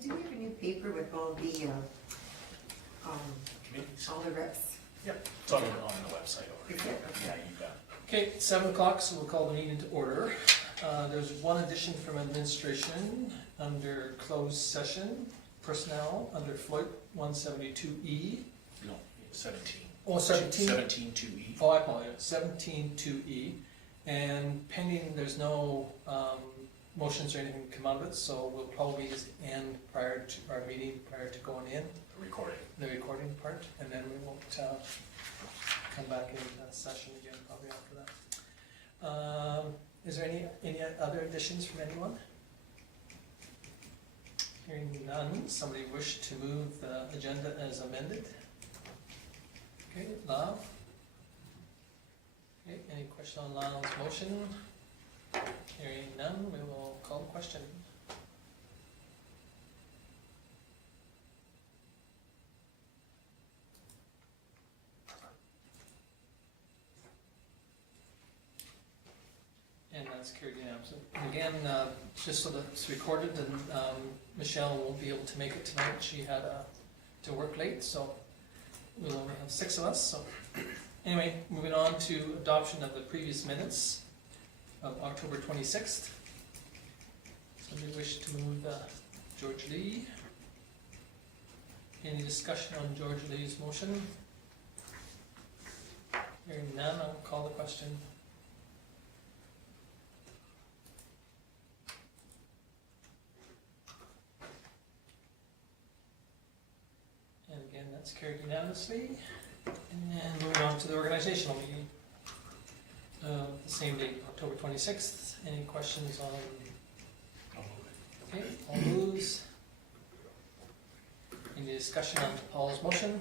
Tim, do we have a new paper with all the, Committees? all the reps? Yep, it's on the website already. Is it? Yeah, you bet. Okay, 7 o'clock, so we'll call the meeting to order. There's one addition from administration under closed session, personnel under Floyd 172E. No, 17. Oh, 17? 17-2E. Oh, I apologize, 17.2E. And pending, there's no motions or anything come out of it, so we'll probably just end prior to our meeting, prior to going in, Recording. the recording part, and then we won't come back into session again probably after that. Is there any other additions from anyone? Hearing none, somebody wish to move the agenda as amended? Okay, Lyle? Okay, any question on Lyle's motion? Hearing none, we will call the question. And that's carried unanimously. Again, just so that it's recorded, and Michelle won't be able to make it tonight. She had to work late, so we'll only have 6 of us. So anyway, moving on to adoption of the previous minutes of October 26th. Somebody wish to move George Lee? Any discussion on George Lee's motion? Hearing none, I'll call the question. And again, that's carried unanimously. And moving on to the organizational meeting. The same date, October 26th. Any questions on? Okay, all moves. Any discussion on Paul's motion?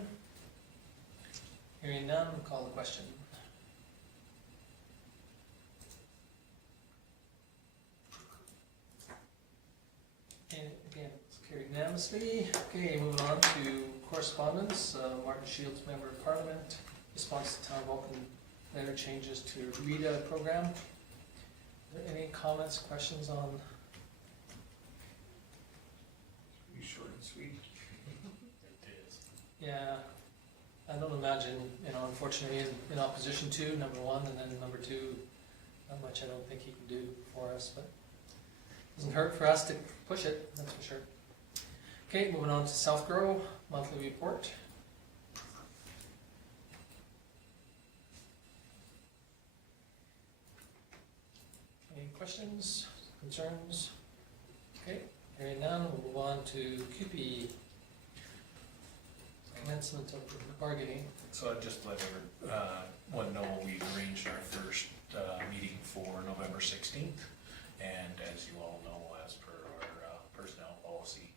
Hearing none, we'll call the question. And again, it's carried unanimously. Okay, moving on to correspondence. Martin Shields, Member of Parliament, response to Town of Vulcan letter changes to RETA program. Are there any comments, questions on? Pretty short and sweet. It is. Yeah, I don't imagine, unfortunately in opposition to, number one, and then number two, not much I don't think he can do for us, but doesn't hurt for us to push it, that's for sure. Okay, moving on to SouthGrow, monthly report. Any questions, concerns? Okay, hearing none, we'll move on to CUPE, commencement of bargaining. So I'd just let everyone know we've arranged our first meeting for November 16th. And as you all know, as per our personnel policy,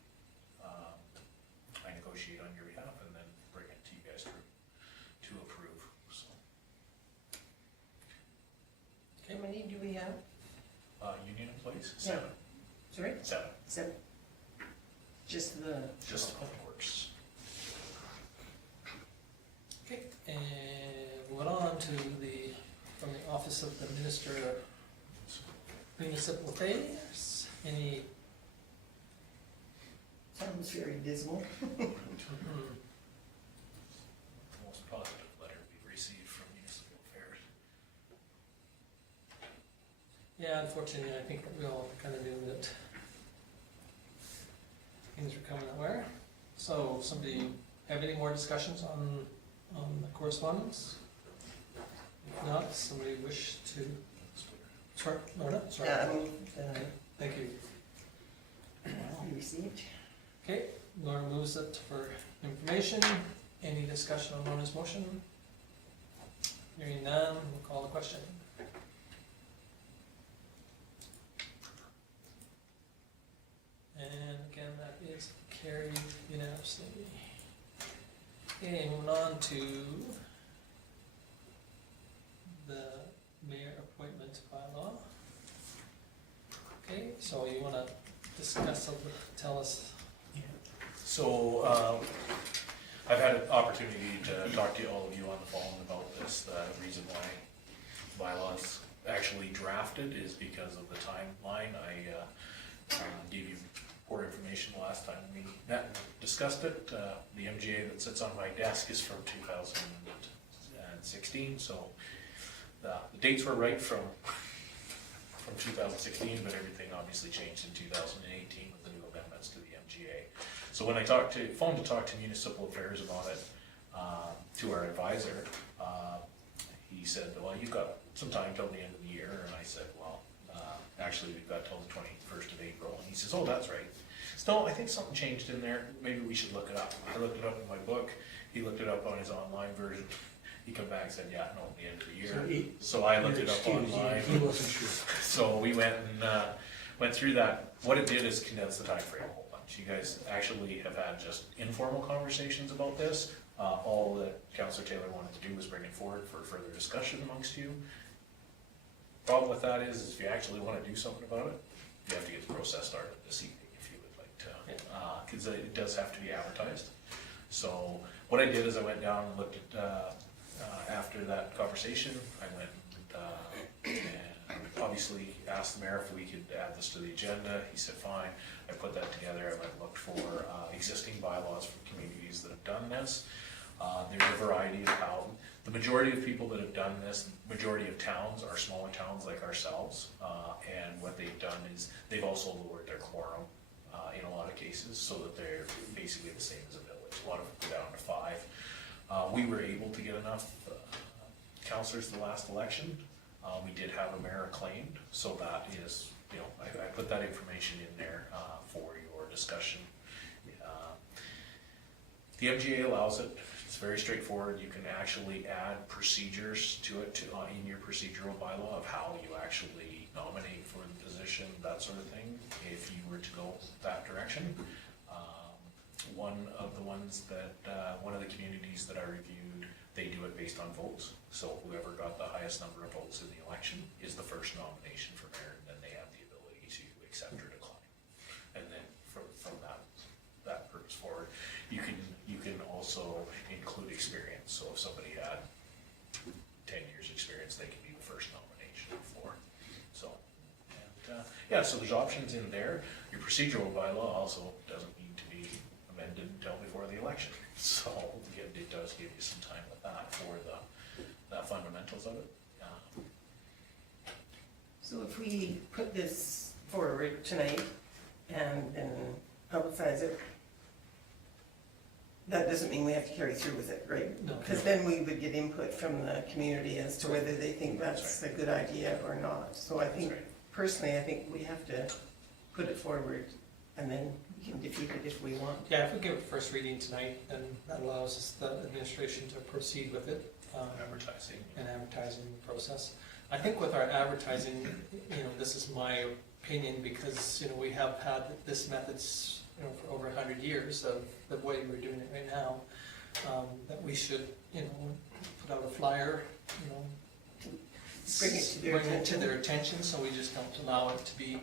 I negotiate on your behalf and then bring it to you guys to approve. So, How many do we have? union employees? Yeah. 7. Sorry? 7. 7. Just the. Just the public works. Okay, and moving on to from the Office of the Minister of Municipal Affairs, any? Sounds very dismal. Most positive letter we've received from Municipal Affairs. Yeah, unfortunately, I think that we all kind of knew that things were coming that way. So, somebody have any more discussions on the correspondence? If not, somebody wish to? Sorry, Lorna, sorry. Yeah, I mean, Okay, thank you. we received. Okay, Laura moves it for information. Any discussion on Lorna's motion? Hearing none, we'll call the question. And again, that is carried unanimously. Okay, moving on to the mayor appointment bylaw. Okay, so you want to discuss, tell us? So, I've had an opportunity to talk to all of you on the phone about this. The reason why bylaws actually drafted is because of the timeline. I gave you poor information the last time we met and discussed it. The MGA that sits on my desk is from 2016, so the dates were right from 2016, but everything obviously changed in 2018 with the new amendments to the MGA. So when I phoned to talk to Municipal Affairs about it, to our advisor, he said, well, you've got some time till the end of the year, and I said, well, actually we've got till the 21st of April, and he says, oh, that's right. So I think something changed in there, maybe we should look it up. I looked it up in my book, he looked it up on his online version, he come back and said, yeah, no, the end of the year. So I looked it up online. He wasn't sure. So we went through that. What it did is condense the time frame a whole bunch. You guys actually have had just informal conversations about this. All that Councillor Taylor wanted to do was bring it forward for further discussion amongst you. Problem with that is if you actually want to do something about it, you have to get the process started this evening if you would like to, because it does have to be advertised. So what I did is I went down and looked at, after that conversation, I went and obviously asked the mayor if we could add this to the agenda. He said fine. I put that together. I went and looked for existing bylaws from communities that have done this. There's a variety of how the majority of people that have done this, majority of towns are smaller towns like ourselves, and what they've done is they've also lowered their quorum in a lot of cases so that they're basically the same as a village. A lot of them go down to 5. We were able to get enough councillors the last election. We did have a mayor acclaimed, so that is, you know, I put that information in there for your discussion. The MGA allows it. It's very straightforward. You can actually add procedures to it in your procedural bylaw of how you actually nominate for the position, that sort of thing, if you were to go that direction. One of the ones that, one of the communities that I reviewed, they do it based on votes. So whoever got the highest number of votes in the election is the first nomination for mayor, and then they have the ability to accept or decline. And then from that purpose forward, you can also include experience. So if somebody had 10 years experience, they can be the first nomination for. So, and, yeah, so there's options in there. Your procedural bylaw also doesn't need to be amended until before the election. So again, it does give you some time with that for the fundamentals of it. So if we put this forward tonight and publicize it, that doesn't mean we have to carry through with it, right? No. Because then we would get input from the community as to whether they think that's a good idea or not. So I think, personally, I think we have to put it forward and then we can defeat it if we want. Yeah, if we give it first reading tonight, then that allows us, the administration, to proceed with it. Advertising. And advertising process. I think with our advertising, you know, this is my opinion because, you know, we have had this methods, you know, for over 100 years of the way we're doing it right now, that we should, you know, put out a flyer, you know, Bring it to their attention, so we just don't allow it to be,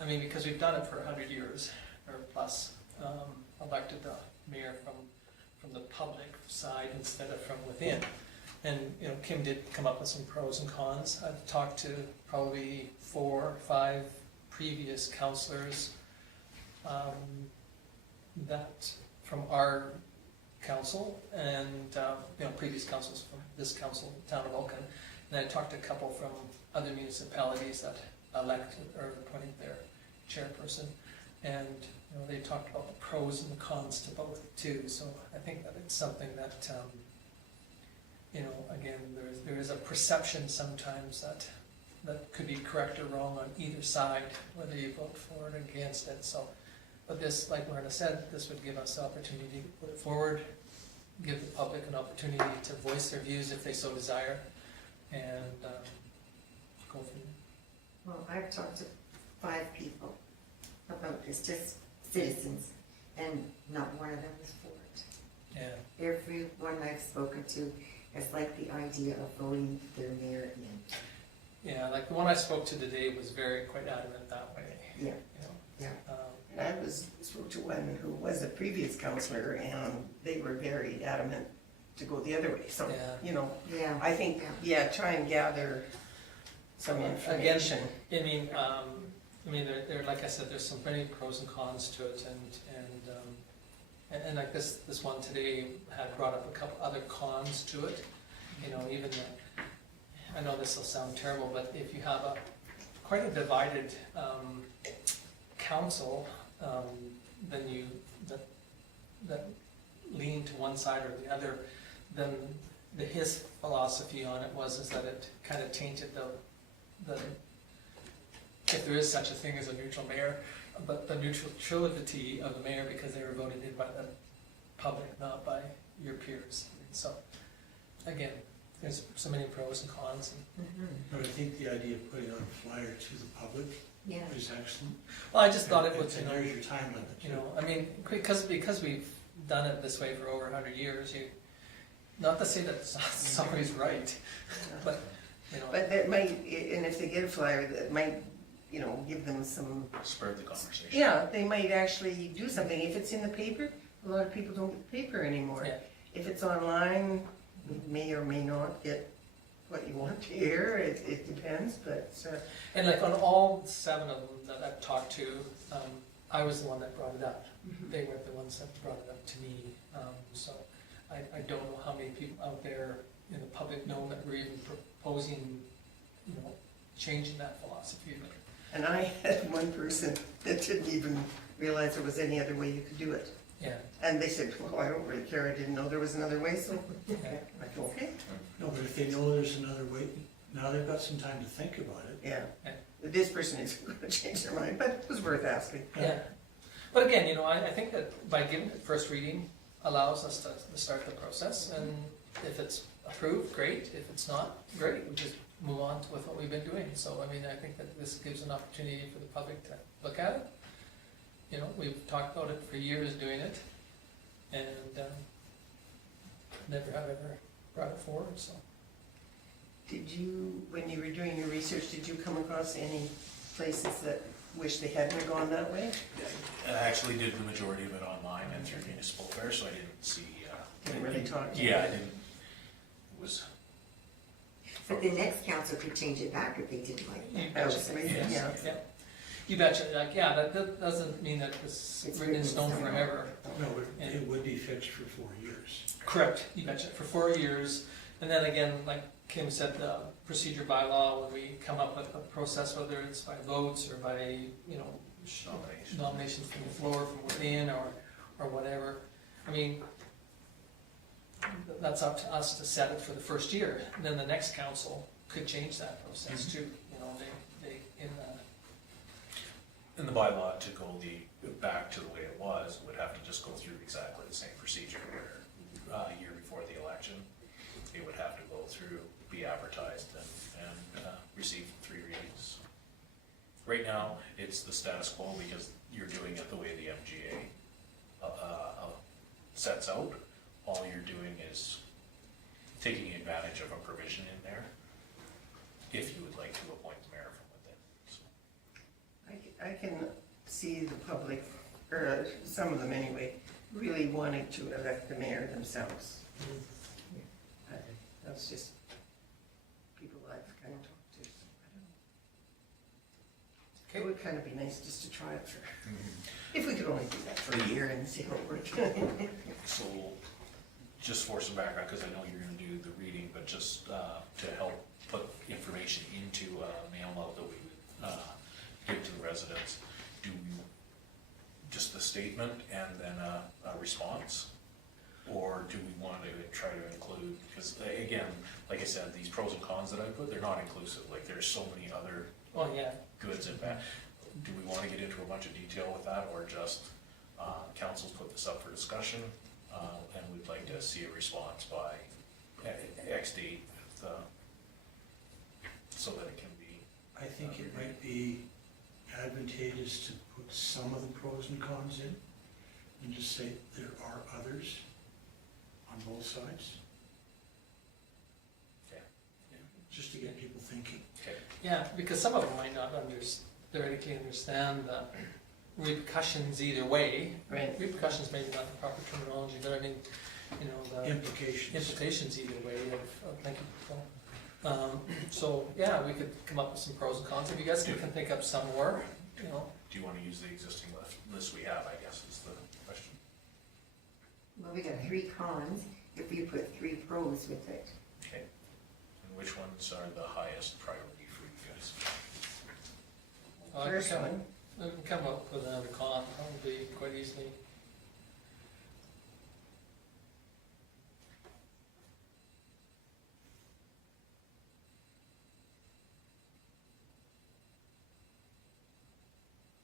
I mean, because we've done it for 100 years or plus, elected the mayor from the public side instead of from within. And, you know, Kim did come up with some pros and cons. I've talked to probably 4 or 5 previous councillors that from our council and, you know, previous councils from this council, town of Vulcan. And I talked to a couple from other municipalities that elected or appointed their chairperson. And, you know, they talked about the pros and the cons to both too. So I think that it's something that, you know, again, there is a perception sometimes that could be correct or wrong on either side, whether you vote for it or against it. So, but this, like Lorna said, this would give us the opportunity to put it forward, give the public an opportunity to voice their views if they so desire, and go from there. Well, I've talked to 5 people about this, just citizens, and not one of them is for it. Yeah. Everyone I've spoken to has liked the idea of voting their mayor in. Yeah, like the one I spoke to today was quite adamant that way. Yeah. You know? Yeah. And I spoke to one who was a previous councillor and they were very adamant to go the other way. So, Yeah. you know, Yeah. I think, try and gather some information. I mean, I mean, like I said, there's some many pros and cons to it, and like this one today had brought up a couple other cons to it. You know, even I know this will sound terrible, but if you have quite a divided council, then that lean to one side or the other, then his philosophy on it is that it kind of tainted the if there is such a thing as a neutral mayor, but the neutrality of the mayor because they were voted in by the public, not by your peers. So again, there's so many pros and cons. But I think the idea of putting out a flyer to the public Yeah. is excellent. Well, I just thought it was, And there's your time limit. you know, I mean, because we've done it this way for over 100 years, not to say that it's always right, but, you know. But that might, and if they get a flyer, that might, you know, give them some, Spur the conversation. yeah, they might actually do something. If it's in the paper, a lot of people don't get the paper anymore. Yeah. If it's online, you may or may not get what you want to hear, it depends, but, And like on all 7 of them that I've talked to, I was the one that brought it up. They weren't the ones that brought it up to me. So I don't know how many people out there in the public know that we're even proposing, you know, changing that philosophy. and I had one person that didn't even realize there was any other way you could do it. Yeah. And they said, well, I don't really care, I didn't know there was another way, so, Yeah. like, okay, No, but if they know there's another way, now they've got some time to think about it. yeah. Yeah. This person isn't gonna change their mind, but it was worth asking. Yeah. But again, you know, I think that by giving it first reading allows us to start the process, and if it's approved, great. If it's not, great. We just move on with what we've been doing. So, I mean, I think that this gives an opportunity for the public to look at it. You know, we've talked about it for years doing it, and never have ever brought it forward, so. Did you, when you were doing your research, did you come across any places that wish they hadn't gone that way? I actually did the majority of it online and through Municipal Affairs, so I didn't see. Didn't really talk to Yeah, I you? didn't. It was. But the next council could change it back if they didn't like it. You That betcha. was amazing, Yes. yeah. You betcha, like, yeah, that doesn't mean that it's written in stone forever. No, it would be fixed for 4 years. Correct, you betcha, for 4 years. And then again, like Kim said, the procedure bylaw, when we come up with a process, whether it's by votes or by, you know, nominations from the floor, from within, or whatever. I mean, that's up to us to set it for the first year. And then the next council could change that process too. You know, they In the bylaw to go back to the way it was, would have to just go through exactly the same procedure where a year before the election, it would have to go through, be advertised and receive 3 readings. Right now, it's the status quo because you're doing it the way the MGA sets out. All you're doing is taking advantage of a provision in there if you would like to appoint the mayor from within. So. I can see the public, or some of them anyway, really wanting to elect the mayor themselves. That's just people I've kind of talked to. So I don't know. It would kind of be nice just to try it for, if we could only do that for a year and see how it worked. So, just for some background, because I know you're gonna do the reading, but just to help put information into a mail note that we would give to the residents, do just the statement and then a response? Or do we want to try to include, because again, like I said, these pros and cons that I put, they're not inclusive, like there's so many other Oh, yeah. goods and bad. Do we want to get into a bunch of detail with that, or just council's put this up for discussion, and we'd like to see a response by X date, so that it can be. I think it might be advantageous to put some of the pros and cons in and just say there are others on both sides. Okay. Just to get people thinking. Okay. Yeah, because some of them might not theoretically understand the repercussions either way. Right. Repercussions maybe not the proper terminology, but I mean, you know, the Implications. implications either way of making people. So, yeah, we could come up with some pros and cons. If you guys can think up some more, you know, Do you wanna use the existing list we have, I guess, is the question? Well, we got 3 cons, if we put 3 pros with it. Okay. And which ones are the highest priority for you guys? I First can one, we can come up with another con, probably quite easily.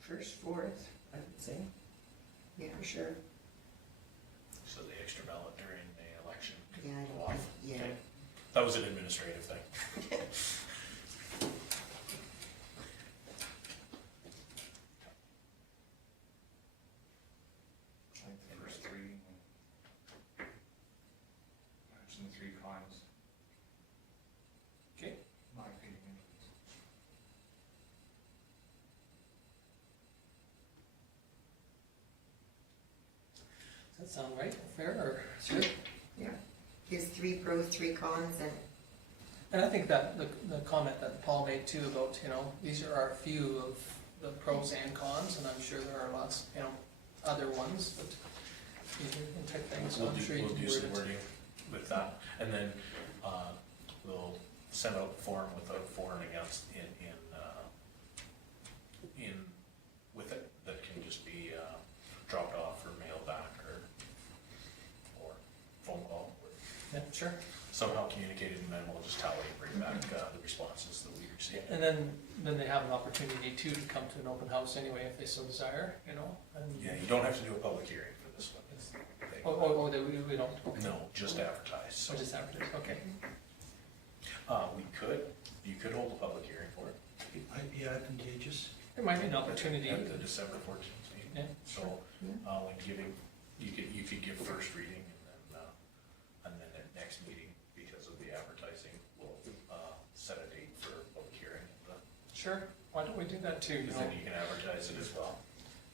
first, fourth, I would say, Yeah, for sure. So the extra ballot during the election yeah, I can go don't off. think, yeah. Okay. That was an administrative thing. Like the first 3. Mention the 3 cons. Okay. My opinion. Does that sound right, fair, or? Sure. Yeah, gives 3 pros, 3 cons, And I think that the comment that Paul made too about, you know, these are a few of the pros and cons, and I'm sure there are lots, you know, other ones that you can type things, so We'll I'm do, sure you we'll can do word some it. wording with that, and then, we'll send out the form with a for and against in, with it, that can just be, dropped off or mailed back, or phone call, or Yeah, sure. somehow communicated, and then we'll just tally and bring back, the responses that we received. And then they have an opportunity too to come to an open house anyway if they so desire, you know, and. Yeah, you don't have to do a public hearing for this one. We don't? Okay. No, just advertise, so, So just advertise, okay. you could hold a public hearing for it It might be advantageous. There might be an opportunity. at the December 14th meeting. Yeah, So, when giving, you could give first reading, and then at next meeting, because of the advertising, we'll, set a date for public hearing. Sure, why don't we do that too, you Because know? then you can advertise it as well.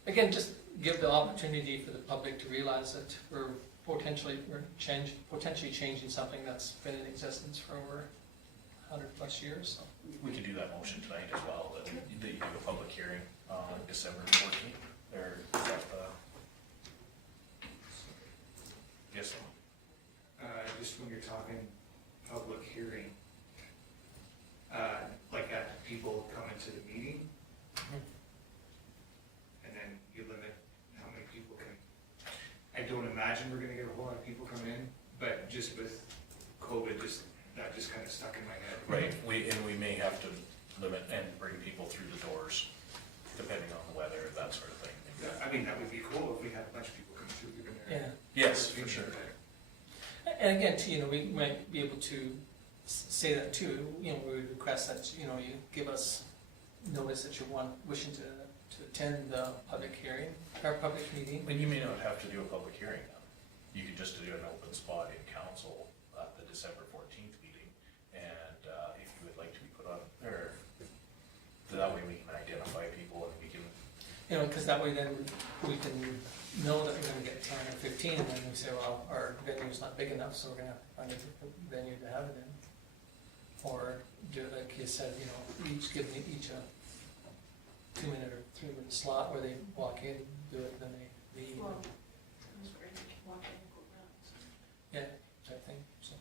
Again, just give the opportunity for the public to realize that we're potentially changing something that's been in existence for over 100+ years, so. We could do that motion tonight as well, that you do a public hearing on December 14th, or, is that the? Yes, Just when you're talking public hearing, like that people come into the meeting, and then you limit how many people can. I don't imagine we're gonna get a whole lot of people come in, but just with COVID, that just kind of stuck in my head. right, we may have to limit and bring people through the doors, depending on the weather, that sort of thing. I mean, that would be cool if we had a bunch of people come through, given their. Yeah, Yes, for sure. and again, too, you know, we might be able to say that too, you know, we would request that, you know, you give us notice that you're wishing to attend the public hearing, or public meeting. And you may not have to do a public hearing now. You could just do an open spot in council at the December 14th meeting, and if you would like to be put on there, that way we can identify people and we can, You know, because that way then we can know that we're gonna get 10 or 15, and then we say, well, our venue's not big enough, so we're gonna have to find a different venue to have it in. Or do it like you said, you know, give each a 2-minute or 3-minute slot where they walk in, do it, then they leave. Yeah, type thing, so,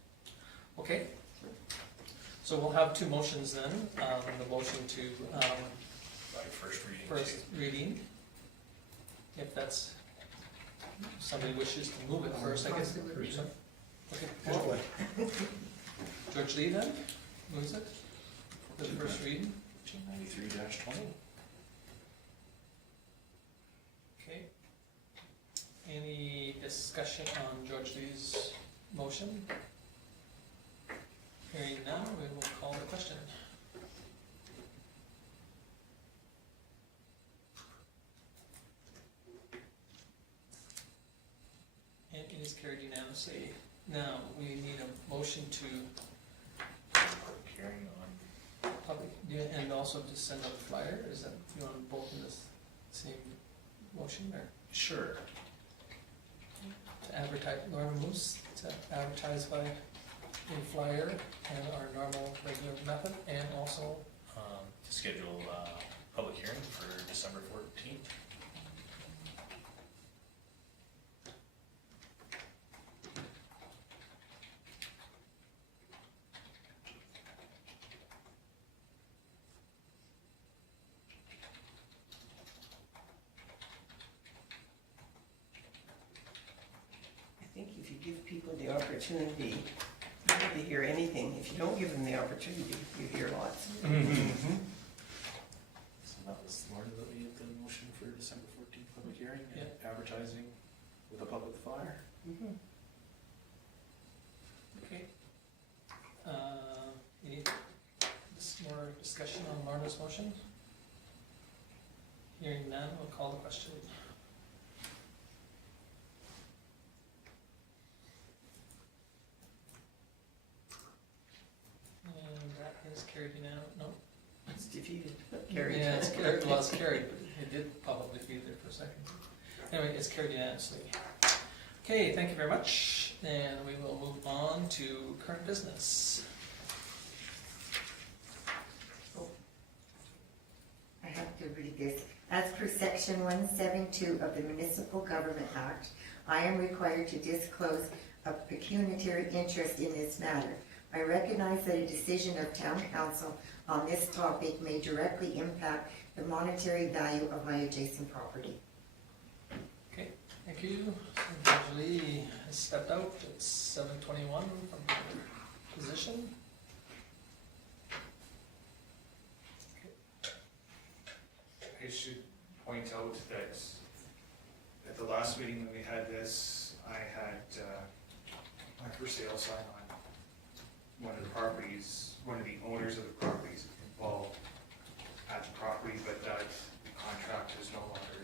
okay. So we'll have 2 motions then, the motion to, by first reading. first reading. If that's, somebody wishes to move it first, I guess. Okay. George Lee then, moves it, for the first reading. 93-20. Okay. Any discussion on George Lee's motion? Hearing none, we will call the question. And it is carried unanimously. Now, we need a motion to Public hearing on, public, and also to send out a flyer, is that, you want both in this same motion, or sure. to advertise, Laura moves to advertise by a flyer and our normal regular method, and also, To schedule, public hearing for December 14th. I think if you give people the opportunity to hear anything, if you don't give them the opportunity, you hear lots. So that was Florida that we had the motion for December 14th public hearing and advertising with a public flyer. Mhm. Okay. Any more discussion on Lorna's motion? Hearing none, we'll call the question. And that is carried no? It's defeated, carried. Yeah, it's carried, well, it's carried, but it did probably be there for a second. Anyway, it's carried unanimously. Okay, thank you very much, and we will move on to current business. I have to read this. As per section 172 of the Municipal Government Act, I am required to disclose a pecuniary interest in this matter. I recognize that a decision of Town Council on this topic may directly impact the monetary value of my adjacent property. Okay, thank you. Julie has stepped out at 7:21 from her position. I should point out that at the last meeting when we had this, I had my for sale sign on one of the properties, one of the owners of the properties involved at the property, but that contract is no longer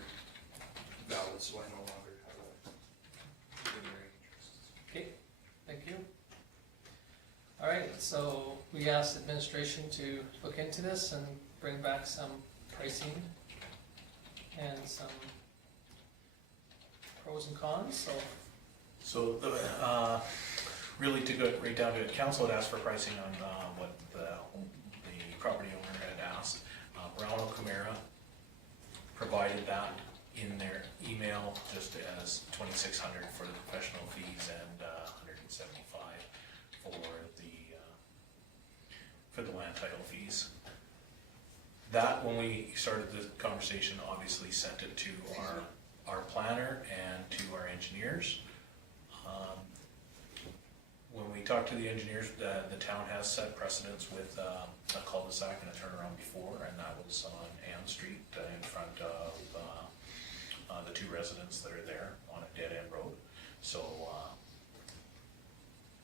valid, so I no longer have a pecuniary interest. Okay, thank you. All right, so we asked administration to look into this and bring back some pricing and some pros and cons, so. So, really to go right down to it, council had asked for pricing on what the property owner had asked. Brown O'Camara provided that in their email just as $2,600 for the professional fees and $175 for the land title fees. That, when we started the conversation, obviously sent it to our planner and to our engineers. When we talked to the engineers, the town has set precedents with a cul-de-sac and a turnaround before, and that was on Ann Street in front of the two residents that are there on a dead-end road. So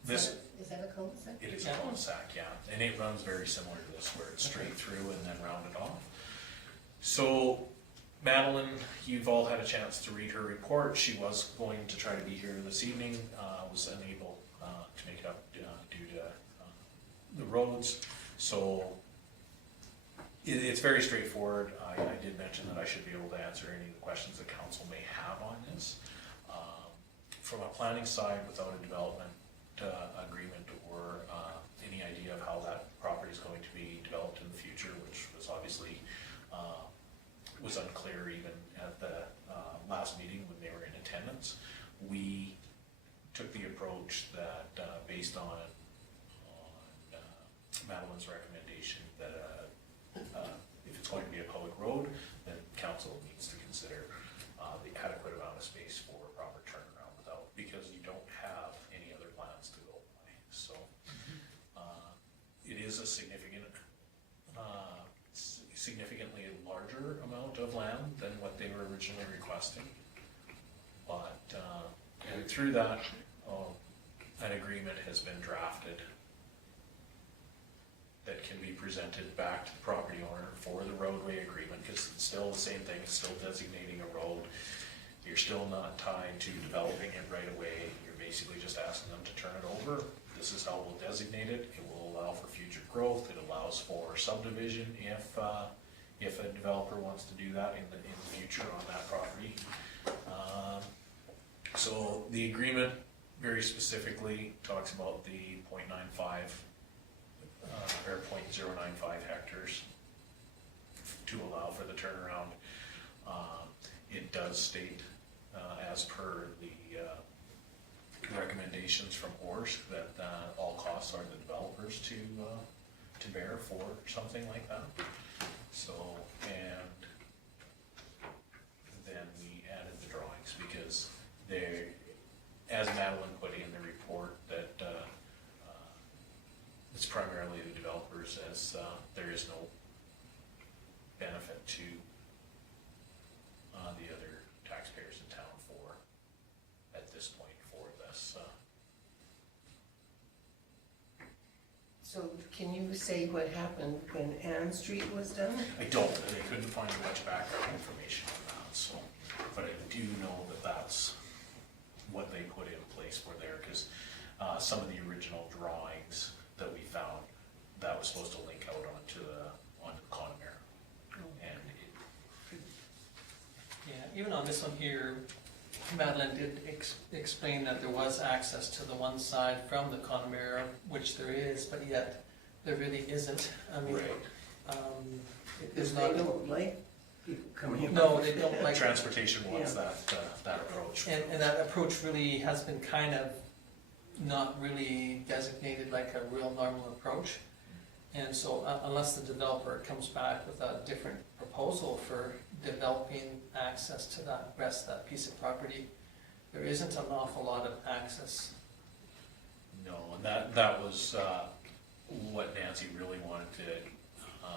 this. Is that a cul-de-sac? It is a cul-de-sac, yeah, and it runs very similar to this, where it's straight through and then rounded off. So Madeline, you've all had a chance to read her report. She was going to try to be here this evening, was unable to make it up due to the roads. So it's very straightforward. I did mention that I should be able to answer any of the questions the council may have on this. From a planning side, without a development agreement or any idea of how that property is going to be developed in the future, which was obviously was unclear even at the last meeting when they were in attendance. We took the approach that based on Madeline's recommendation that if it's going to be a public road, then council needs to consider the adequate amount of space for proper turnaround without, because you don't have any other plans to go by. So it is a significantly larger amount of land than what they were originally requesting. But and through that, an agreement has been drafted that can be presented back to the property owner for the roadway agreement, because it's still the same thing, it's still designating a road. You're still not tied to developing it right away. You're basically just asking them to turn it over. This is how we'll designate it. It will allow for future growth. It allows for subdivision if a developer wants to do that in the future on that property. So the agreement very specifically talks about the 0.95 or 0.095 hectares to allow for the turnaround. It does state, as per the recommendations from ORS, that all costs are the developers to bear for something like that. So, and then we added the drawings because they, as Madeline put in the report, that it's primarily the developers, as there is no benefit to the other taxpayers in town for, at this point, for this. So can you say what happened when Ann Street was done? I don't, and I couldn't find much background information on that, so, but I do know that that's what they put in place for there, because some of the original drawings that we found, that was supposed to link out onto the Connemara. And Yeah, even on this one here, Madeline did explain that there was access to the one side from the Connemara, which there is, but yet there really isn't. I mean, Because there's they not, don't like people coming in. no, they don't like, transportation wants Yeah. that approach. and that approach really has been kind of not really designated like a real normal approach. And so unless the developer comes back with a different proposal for developing access to that rest of that piece of property, there isn't an awful lot of access. No, and that was what Nancy really wanted to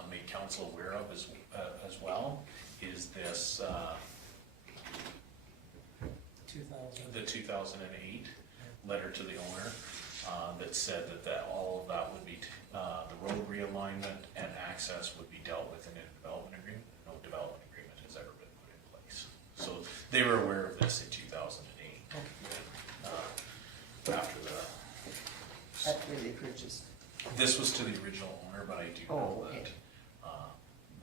make council aware of as well, is this, 2000. the 2008 letter to the owner that said that all of that would be, the road realignment and access would be dealt with in a development agreement. No development agreement has ever been put in place. So they were aware of this in 2008. After After they purchased. this was to the original owner, but I do Oh, know okay.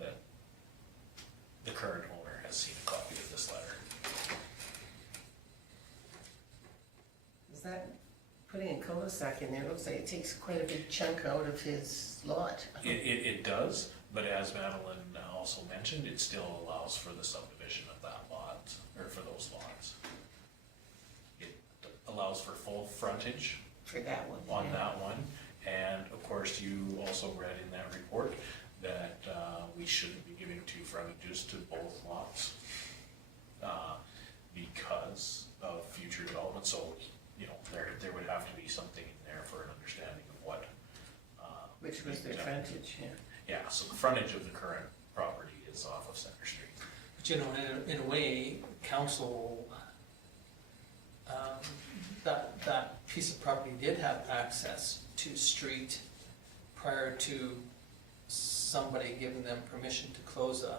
that the current owner has seen a copy of this letter. Is that, putting a cul-de-sac in there, looks like it takes quite a big chunk out of his lot. It does, but as Madeline also mentioned, it still allows for the subdivision of that lot, or for those lots. It allows for full frontage For that one. on yeah. that one, and of course, you also read in that report that we shouldn't be giving two frontages to both lots because of future development, so, you know, there would have to be something in there for an understanding of what. Which was their yeah. frontage, yeah. Yeah, so the frontage of the current property is off of Center Street. But you know, in a way, council, that piece of property did have access to street prior to somebody giving them permission to close a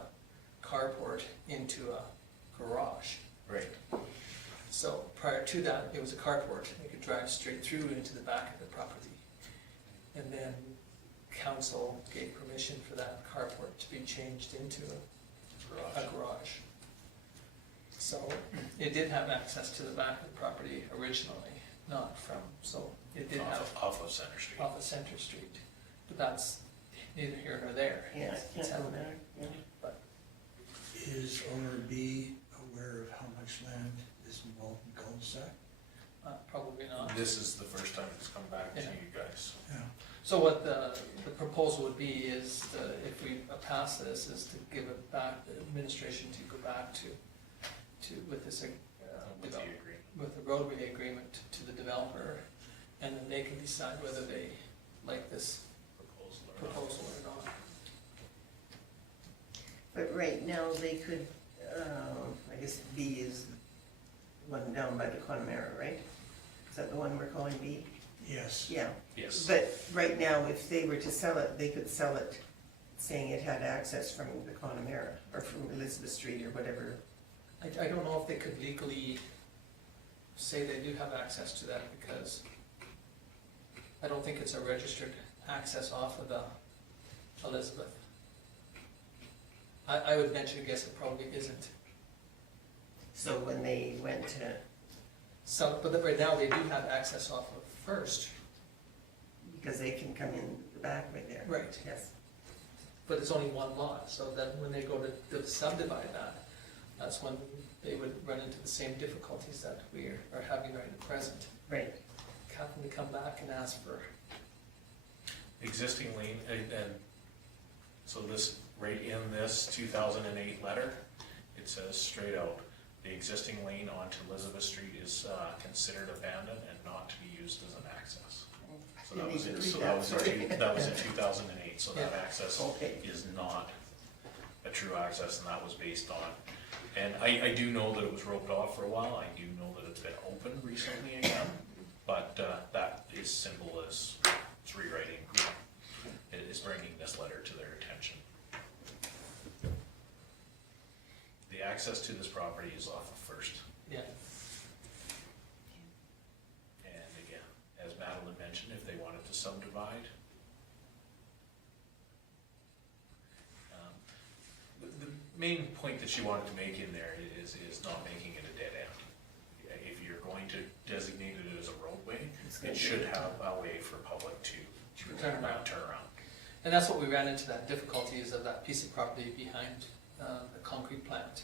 carport into a garage. Right. So prior to that, it was a carport, they could drive straight through into the back of the property. And then council gave permission for that carport to be changed into a garage. So it did have access to the back of the property originally, not from, so it did have Off of Center Street. off of Center Street. But that's neither here nor there. Yeah, it It's can't how- matter, yeah. But Is owner B aware of how much land is involved in cul-de-sac? probably not. This is the first time it's come back to Yeah. you guys. Yeah. So what the proposal would be is, if we pass this, is to give it back, the administration to go back to with this, With the agreement. with the roadway agreement to the developer, and then they can decide whether they like this proposal or not. But right now, they could, I guess B is one down by the Connemara, right? Is that the one we're calling B? Yes. Yeah, Yes. but right now, if they were to sell it, they could sell it saying it had access from the Connemara, or from Elizabeth Street, or whatever. I don't know if they could legally say they do have access to that, because I don't think it's a registered access off of the Elizabeth. I would venture to guess it probably isn't. So when they went to, So, but right now they do have access off of First. because they can come in the back right there. Right. Yes. but it's only one lot, so then when they go to subdivide that, that's when they would run into the same difficulties that we are having right at present. Right. Having to come back and ask for, Existing lien, and so this, right in this 2008 letter, it says straight out, the existing lane onto Elizabeth Street is considered abandoned and not to be used as an access. So that was in, that was in 2008, so that access Okay. is not a true access, and that was based on, and I do know that it was roped off for a while, I do know that it's been open recently again, but that is simple as it's rewriting, it is bringing this letter to their attention. The access to this property is off of First, yeah, and again, as Madeline mentioned, if they wanted to subdivide, the main point that she wanted to make in there is not making it a dead end. If you're going to designate it as a roadway, it should have a way for public to turn around. turn around. And that's what we ran into, that difficulty is of that piece of property behind the concrete plant.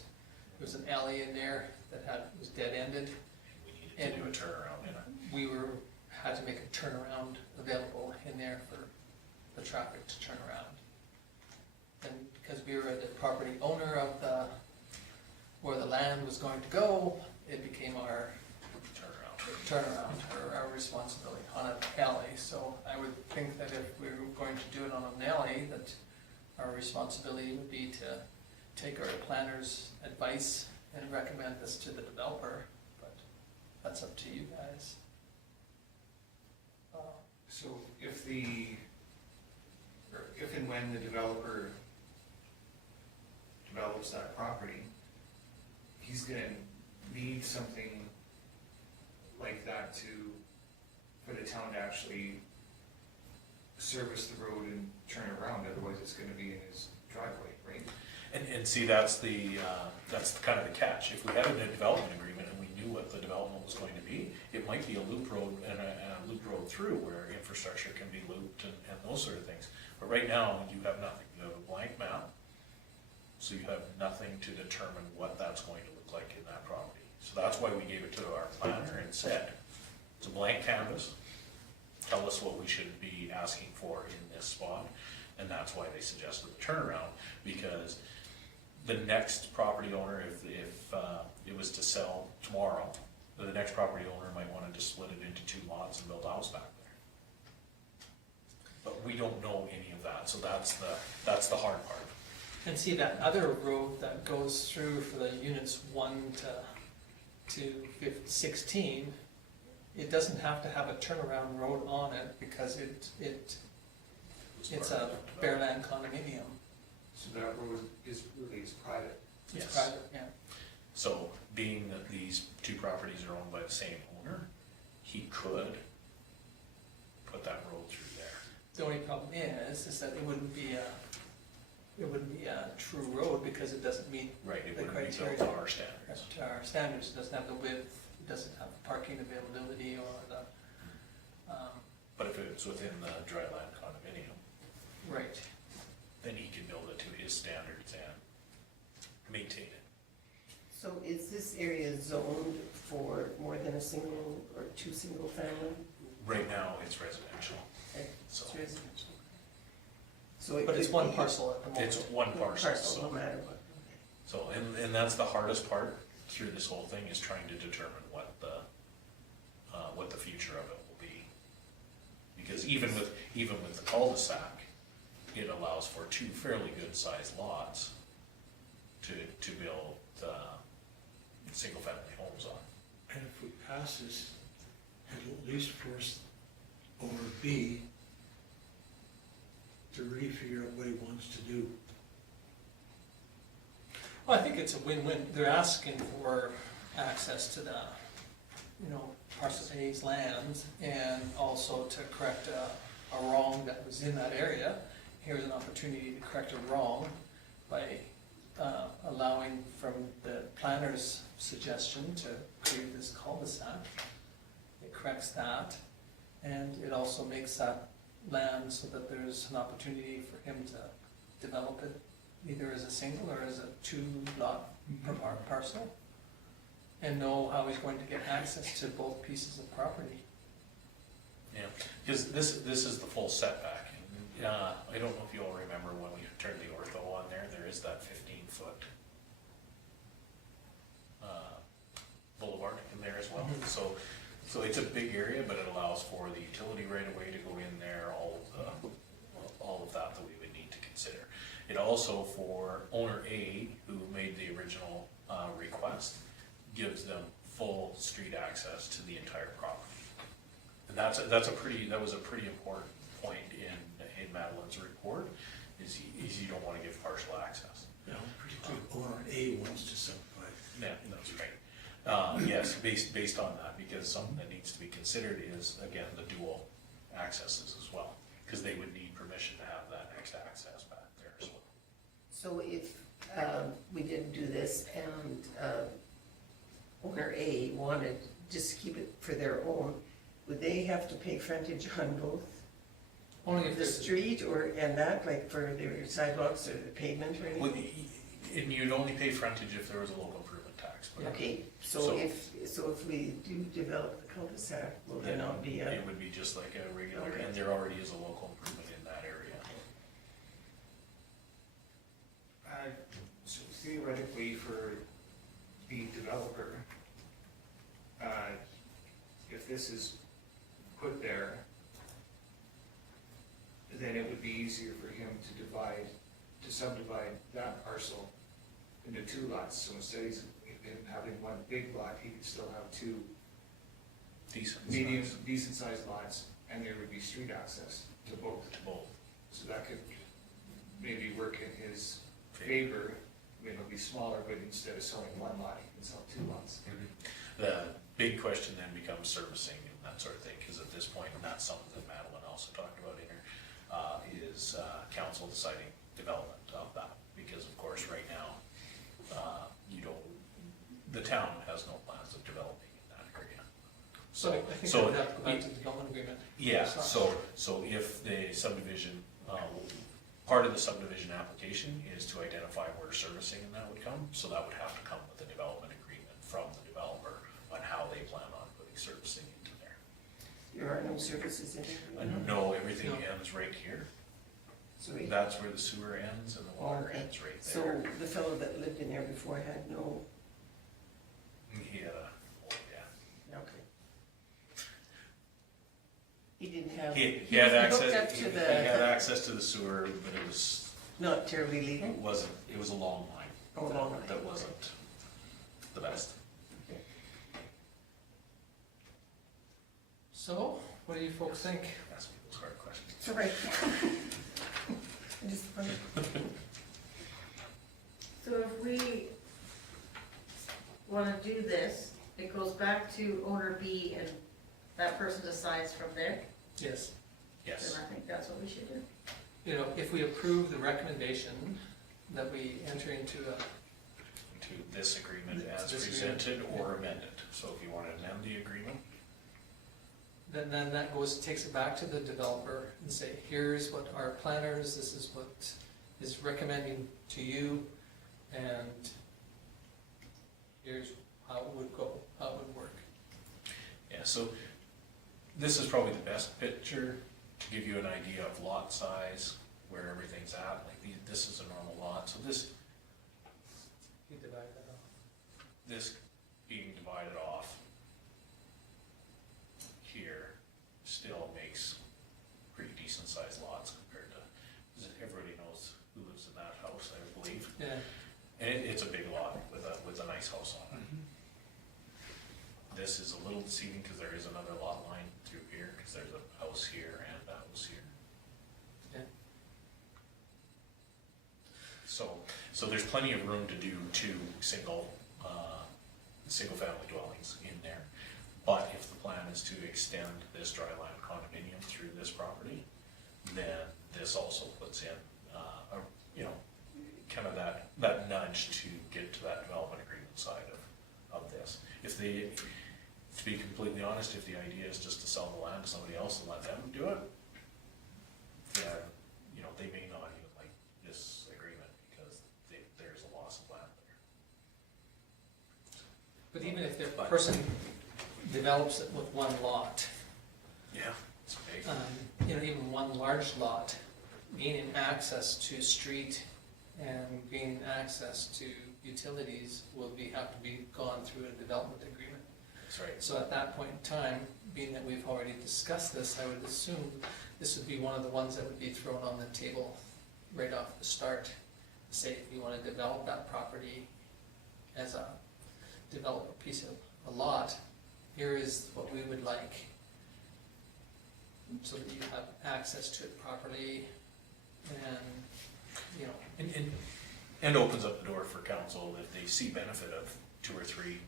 There was an alley in there that was dead-ended. We needed to do a turnaround in it. We had to make a turnaround available in there for the traffic to turn around. And because we were the property owner of where the land was going to go, it became our turnaround, or our responsibility on an alley. So I would think that if we were going to do it on an alley, that our responsibility would be to take our planner's advice and recommend this to the developer, but that's up to you guys. So if and when the developer develops that property, he's gonna need something like that for the town to actually service the road and turn around, otherwise it's gonna be in his driveway, right? And see, that's kind of the catch. If we had a development agreement and we knew what the development was going to be, it might be a loop road and a loop road through where infrastructure can be looped and those sort of things. But right now, you have nothing. You have a blank map, so you have nothing to determine what that's going to look like in that property. So that's why we gave it to our planner and said, it's a blank canvas. Tell us what we should be asking for in this spot. And that's why they suggested the turnaround, because the next property owner, if it was to sell tomorrow, the next property owner might want to just split it into 2 lots and build a house back there. But we don't know any of that, so that's the hard part. And see, that other road that goes through for the units 1 to 16, it doesn't have to have a turnaround road on it because it's a bare land condominium. So that road is private. It's Yes. private, yeah. So being that these 2 properties are owned by the same owner, he could put that road through there. The only problem is that it wouldn't be a true road because it doesn't meet Right, it the wouldn't be built criteria. to our standards. to our standards. It doesn't have the width, it doesn't have parking availability or the, But if it's within the dry land condominium, right. then he can build it to his standards and maintain it. So is this area zoned for more than a single or 2 single family? Right now, it's residential, Okay, so it's residential. So it But it's could one be parcel at the moment. it's one parcel, Parcel, no so, matter what. so, and that's the hardest part through this whole thing, is trying to determine what the future of it will be. Because even with the cul-de-sac, it allows for 2 fairly good sized lots to build, single-family homes on. And if we pass this, it'll at least force owner B to really figure out what he wants to do. Well, I think it's a win-win. They're asking for access to the, parcel A's lands and also to correct a wrong that was in that area. Here's an opportunity to correct a wrong by allowing from the planner's suggestion to create this cul-de-sac. It corrects that, and it also makes that land so that there's an opportunity for him develop it either as a single or as a two lot per parcel, and know how he's going to get access to both pieces of property. Yeah, because this is the full setback. I don't know if you all remember when we turned the ortho on there, there is that 15-foot boulevard in there as well. So it's a big area, but it allows for the utility right of way to go in there, all of that we would need to consider. It also, for owner A, who made the original request, gives them full street access to the entire property. And that was a pretty important point in Madeline's report, is you don't want to give partial access. Yeah, particularly owner A wants to subdivide. Yeah, that's right. Yes, based on that, because something that needs to be considered is, again, the dual accesses as well, because they would need permission to have that next access back there as well. So if we didn't do this and owner A wanted just to keep it for their own, would they have to pay frontage on both Only if the there's, street and that, like for their sidewalks or the pavement or Well, anything? and you'd only pay frontage if there was a local improvement tax. But Okay, so if we do develop the cul-de-sac, will there not be a? It would be just like a regular, Okay. and there already is a local improvement in that area. So theoretically, for the developer, if this is put there, then it would be easier for him to subdivide that parcel into two lots. So instead of him having one big lot, he could still have two decent sized lots, and there would be street access to both. So that could maybe work in his favor. I mean, it'll be smaller, but instead of selling one lot, he can sell two lots. The big question then becomes servicing and that sort of thing, because at this point, and that's something that Madeline also talked about in her, is council deciding development of that, because of course, right now, the town has no plans of developing in that area. so I think so we'd have to go back to the development agreement. Yeah, It's not- so if the subdivision, part of the subdivision application is to identify where servicing and that would come, so that would have to come with a development agreement from the developer on how they plan on putting servicing into there. There are no services in there? No, everything No. ends right here. So That's where the sewer ends and the water Okay. ends right So there. the fellow that lived in there before had no, He had okay. He didn't have. He was had hooked access, up he to had the, access to the sewer, but it was, not terribly it legal? wasn't, it was a long line. Oh, long line. That wasn't the best. So, what do you folks think? Ask me those hard questions. It's all right. I just wondered. So if we wanna do this, it goes back to owner B and that person decides from there, Yes. Yes. then I think that's what we should do. You know, if we approve the recommendation that we enter into a, To this agreement as This presented agreement, or amended. So if you want to amend the agreement, then that goes, takes it back to the developer and say, here's what our planners, this is what is recommending to you, and here's how it would go, how it would work. yeah, so this is probably the best picture to give you an idea of lot size, where everything's at. Like this is a normal lot, so this You divide that up. this being divided off here still makes pretty decent sized lots compared to, everybody knows who lives in that house, I believe. Yeah, And it's a big lot with a nice house on it. This is a little deceiving because there is another lot line through here, because there's a house here and a house here. yeah. So there's plenty of room to do two single family dwellings in there. But if the plan is to extend this dry land condominium through this property, then this also puts in, kind of that nudge to get to that development agreement side of this. To be completely honest, if the idea is just to sell the land to somebody else and let them do it, then, they may not even like this if the person develops it with one lot, Yeah, it's big. you know, even one large lot, gaining access to street and gaining access to utilities will have to be gone through a development agreement. That's right. So at that point in time, being that we've already discussed this, I would assume this would be one of the ones that would be thrown on the table right off the start. Say, if you wanna develop that property as a develop a piece of a lot, here is what we would like, so that you have access to it properly, and, you know, And opens up the door for council if they see benefit of 2 or 3,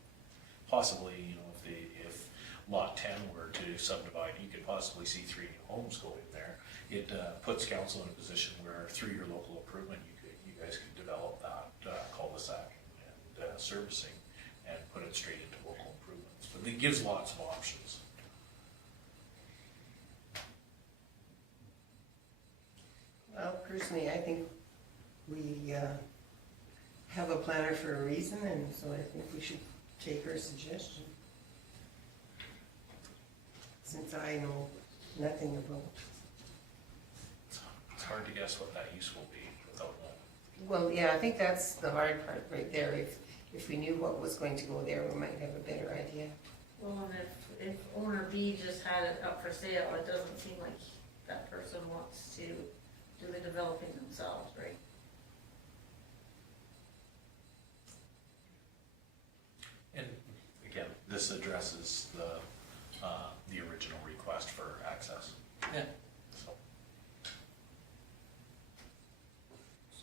possibly, you know, if lot 10 were to subdivide, you could possibly see 3 new homes go in there. It puts council in a position where through your local improvement, you guys could develop that cul-de-sac and servicing and put it straight into local improvements. But it gives lots of options. Well, personally, I think we have a planner for a reason, and so I think we should take her suggestion. Since I know nothing about, It's hard to guess what that use will be without knowing. well, yeah, I think that's the hard part right there. If we knew what was going to go there, we might have a better idea. Well, and if owner B just had it up for sale, it doesn't seem like that person wants to do the developing themselves, right? And again, this addresses the original request for access. yeah. So,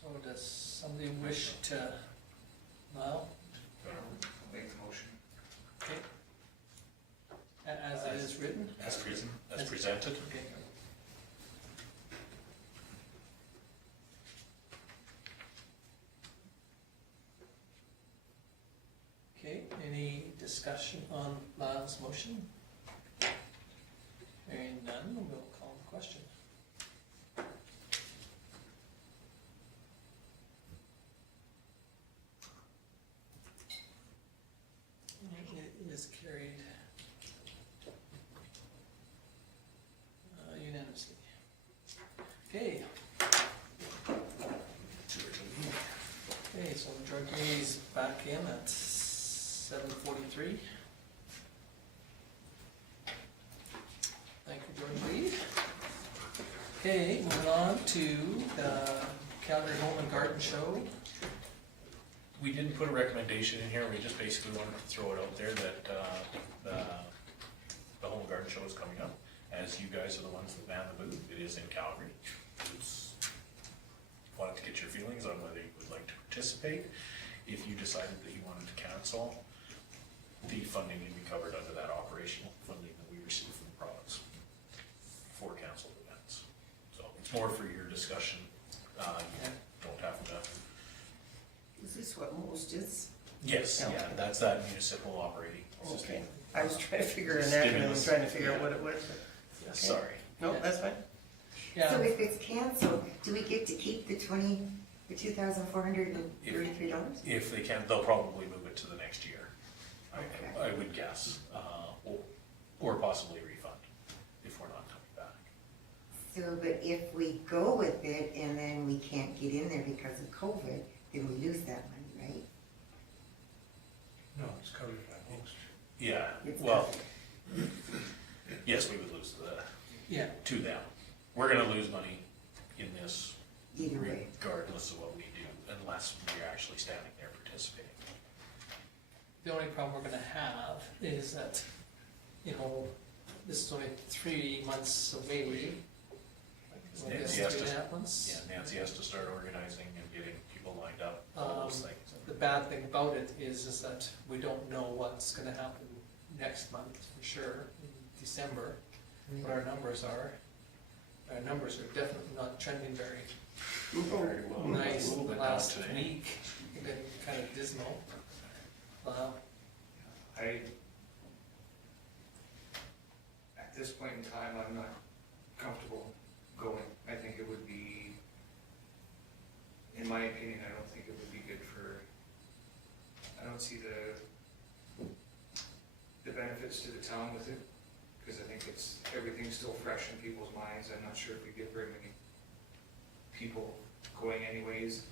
So does somebody wish to, well, Make the motion. okay, as it is written? as presented. Okay. Okay, any discussion on Lyle's motion? Hearing none, we'll call the question. It is carried unanimously. Okay. Okay, so drug is back in at 7:43. Thank you, George Reed. Okay, moving on to the Calgary Home and Garden Show. We didn't put a recommendation in here, we just basically wanted to throw it out there that the Home and Garden Show is coming up. As you guys are the ones that man the booth, it is in Calgary. Wanted to get your feelings on whether you would like to participate. If you decided that you wanted to cancel, the funding would be covered under that operational funding that we receive from the province for canceled events. So it's more for your discussion. You don't have to. Is this what most is? Yes, Yeah. yeah, that's that municipal operating Okay. system. I was trying to figure an acronym, and trying to figure out what it was. Yeah, sorry. No, that's fine. So Yeah, if it's canceled, do we get to keep the $2,433? If they can, they'll probably move it to the next year. Okay. I would guess, or possibly refund if we're not coming back. So, but if we go with it and then we can't get in there because of COVID, then we lose that money, right? No, it's covered by most. Yeah, It's well, yes, we would lose yeah, to them. We're gonna lose money in this Either way. regardless of what we do, unless we're actually standing there participating. the only problem we're gonna have is that, you know, this is only 3 months away. I guess Nancy has 3.5 to, months. yeah, Nancy has to start organizing and getting people lined up, all those things. The bad thing about it is that we don't know what's gonna happen next month for sure, in December, what our numbers are. Our numbers are definitely not trending very Very well. nice A little the bit down last today. week, it's been kind of dismal. At this point in time, I'm not comfortable going. I think it would be, in my opinion, I don't think it would be good for, I don't see the benefits to the town with it, because I think everything's still fresh in people's minds. I'm not sure if we get very many people going anyways,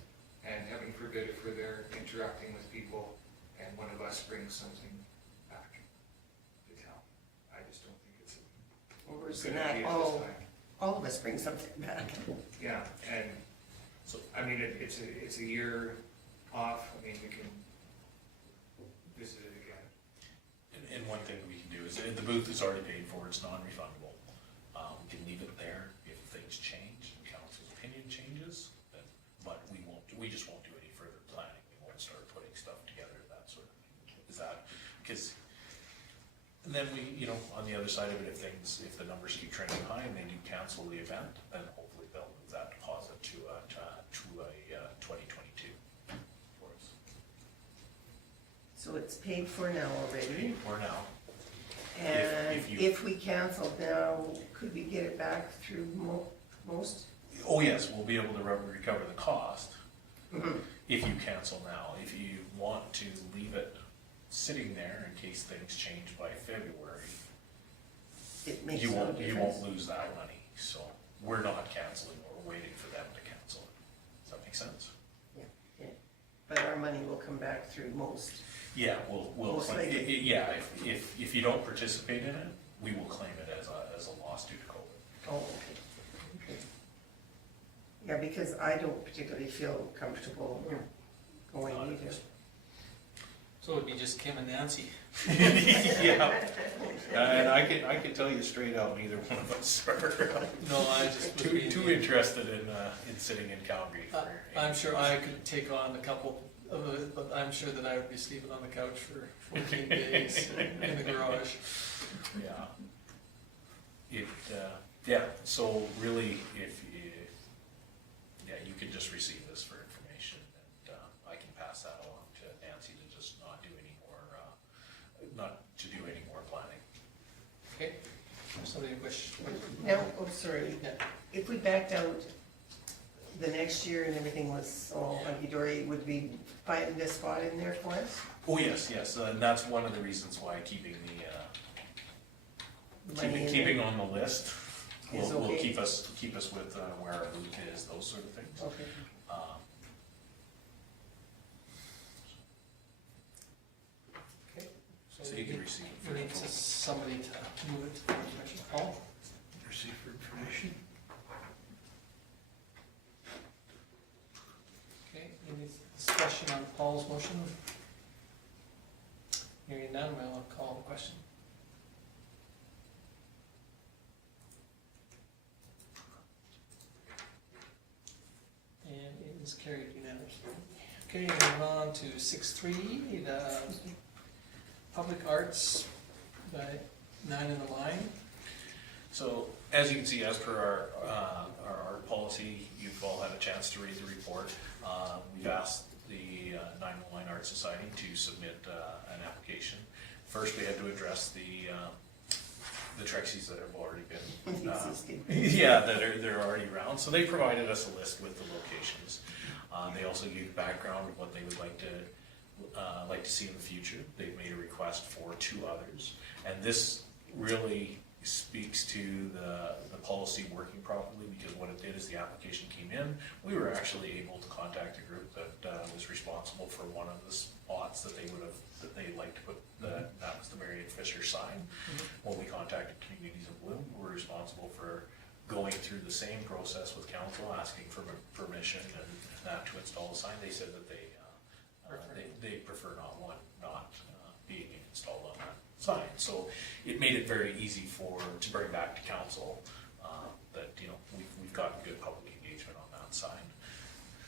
and heaven forbid if we're there interacting with people and one of us brings something back to town. I just don't think it's Or worse a good than that, idea at this time. all of us bring something back. Yeah, and so, I mean, it's a year off. I mean, we can visit it again. And one thing we can do is, the booth is already paid for, it's non-refundable. We can leave it there if things change, and council's opinion changes, then, but we just won't do any further planning. We won't start putting stuff together, that sort of thing. Is that, because, and then we, on the other side of it, if the numbers keep trending high and they do cancel the event, then hopefully they'll move that deposit to a 2022 for us. So it's paid for now already. For now. And If you- if we canceled now, could we get it back through most? Oh, yes, we'll be able to recover the cost if you cancel now. If you want to leave it sitting there in case things change by February, It makes you no won't difference. lose that money. So we're not canceling, we're waiting for them to cancel it. Does that make sense? Yeah. But our money will come back through most. Yeah, we'll Most claim, likely. yeah, if you don't participate in it, we will claim it as a loss due to COVID. Oh, okay. Yeah, because I don't particularly feel comfortable going either. So it'd be just Kim and Nancy. Yeah, and I can tell you straight out, neither one of us are No, I just was being- too interested in sitting in Calgary for. I'm sure I could take on a couple of it, but I'm sure that I would be sleeping on the couch for 14 days in the garage. Yeah. Yeah, so really, you can just receive this for information, and I can pass that along to Nancy to just not to do any more planning. Okay, somebody wish? Now, oh, sorry, Yeah. if we backed out the next year and everything was all hunky-dory, would we find a spot in there for us? Oh, yes, and that's one of the reasons why keeping Money in keeping there? on the list Is will okay. keep us with where our booth is, those sort of things. Okay. Okay. So you can receive it for We need somebody to move it to the commission. Paul? Receive for information. Okay, any discussion on Paul's motion? Hearing none, we'll call the question. And it is carried unanimously. Okay, moving on to 6.3, the public arts by 9 in the line. So, as you can see, as per our policy, you've all had a chance to read the report. We've asked the 911 Art Society to submit an application. First, we had to address the Trexies that have already been, Existing. they're already around. So they provided us a list with the locations. They also gave background of what they would like to see in the future. They've made a request for 2 others, and this really speaks to the policy working properly, because what it did is the application came in, we were actually able to contact a group that was responsible for one of the spots that they'd like to put, that was the Marion Fisher sign. When we contacted Communities of Bloom, we're responsible for going through the same process with council, asking for permission and that to install the sign. They said that they prefer not being installed on that sign. So it made it very easy to bring back to council that we've gotten good public engagement on that sign.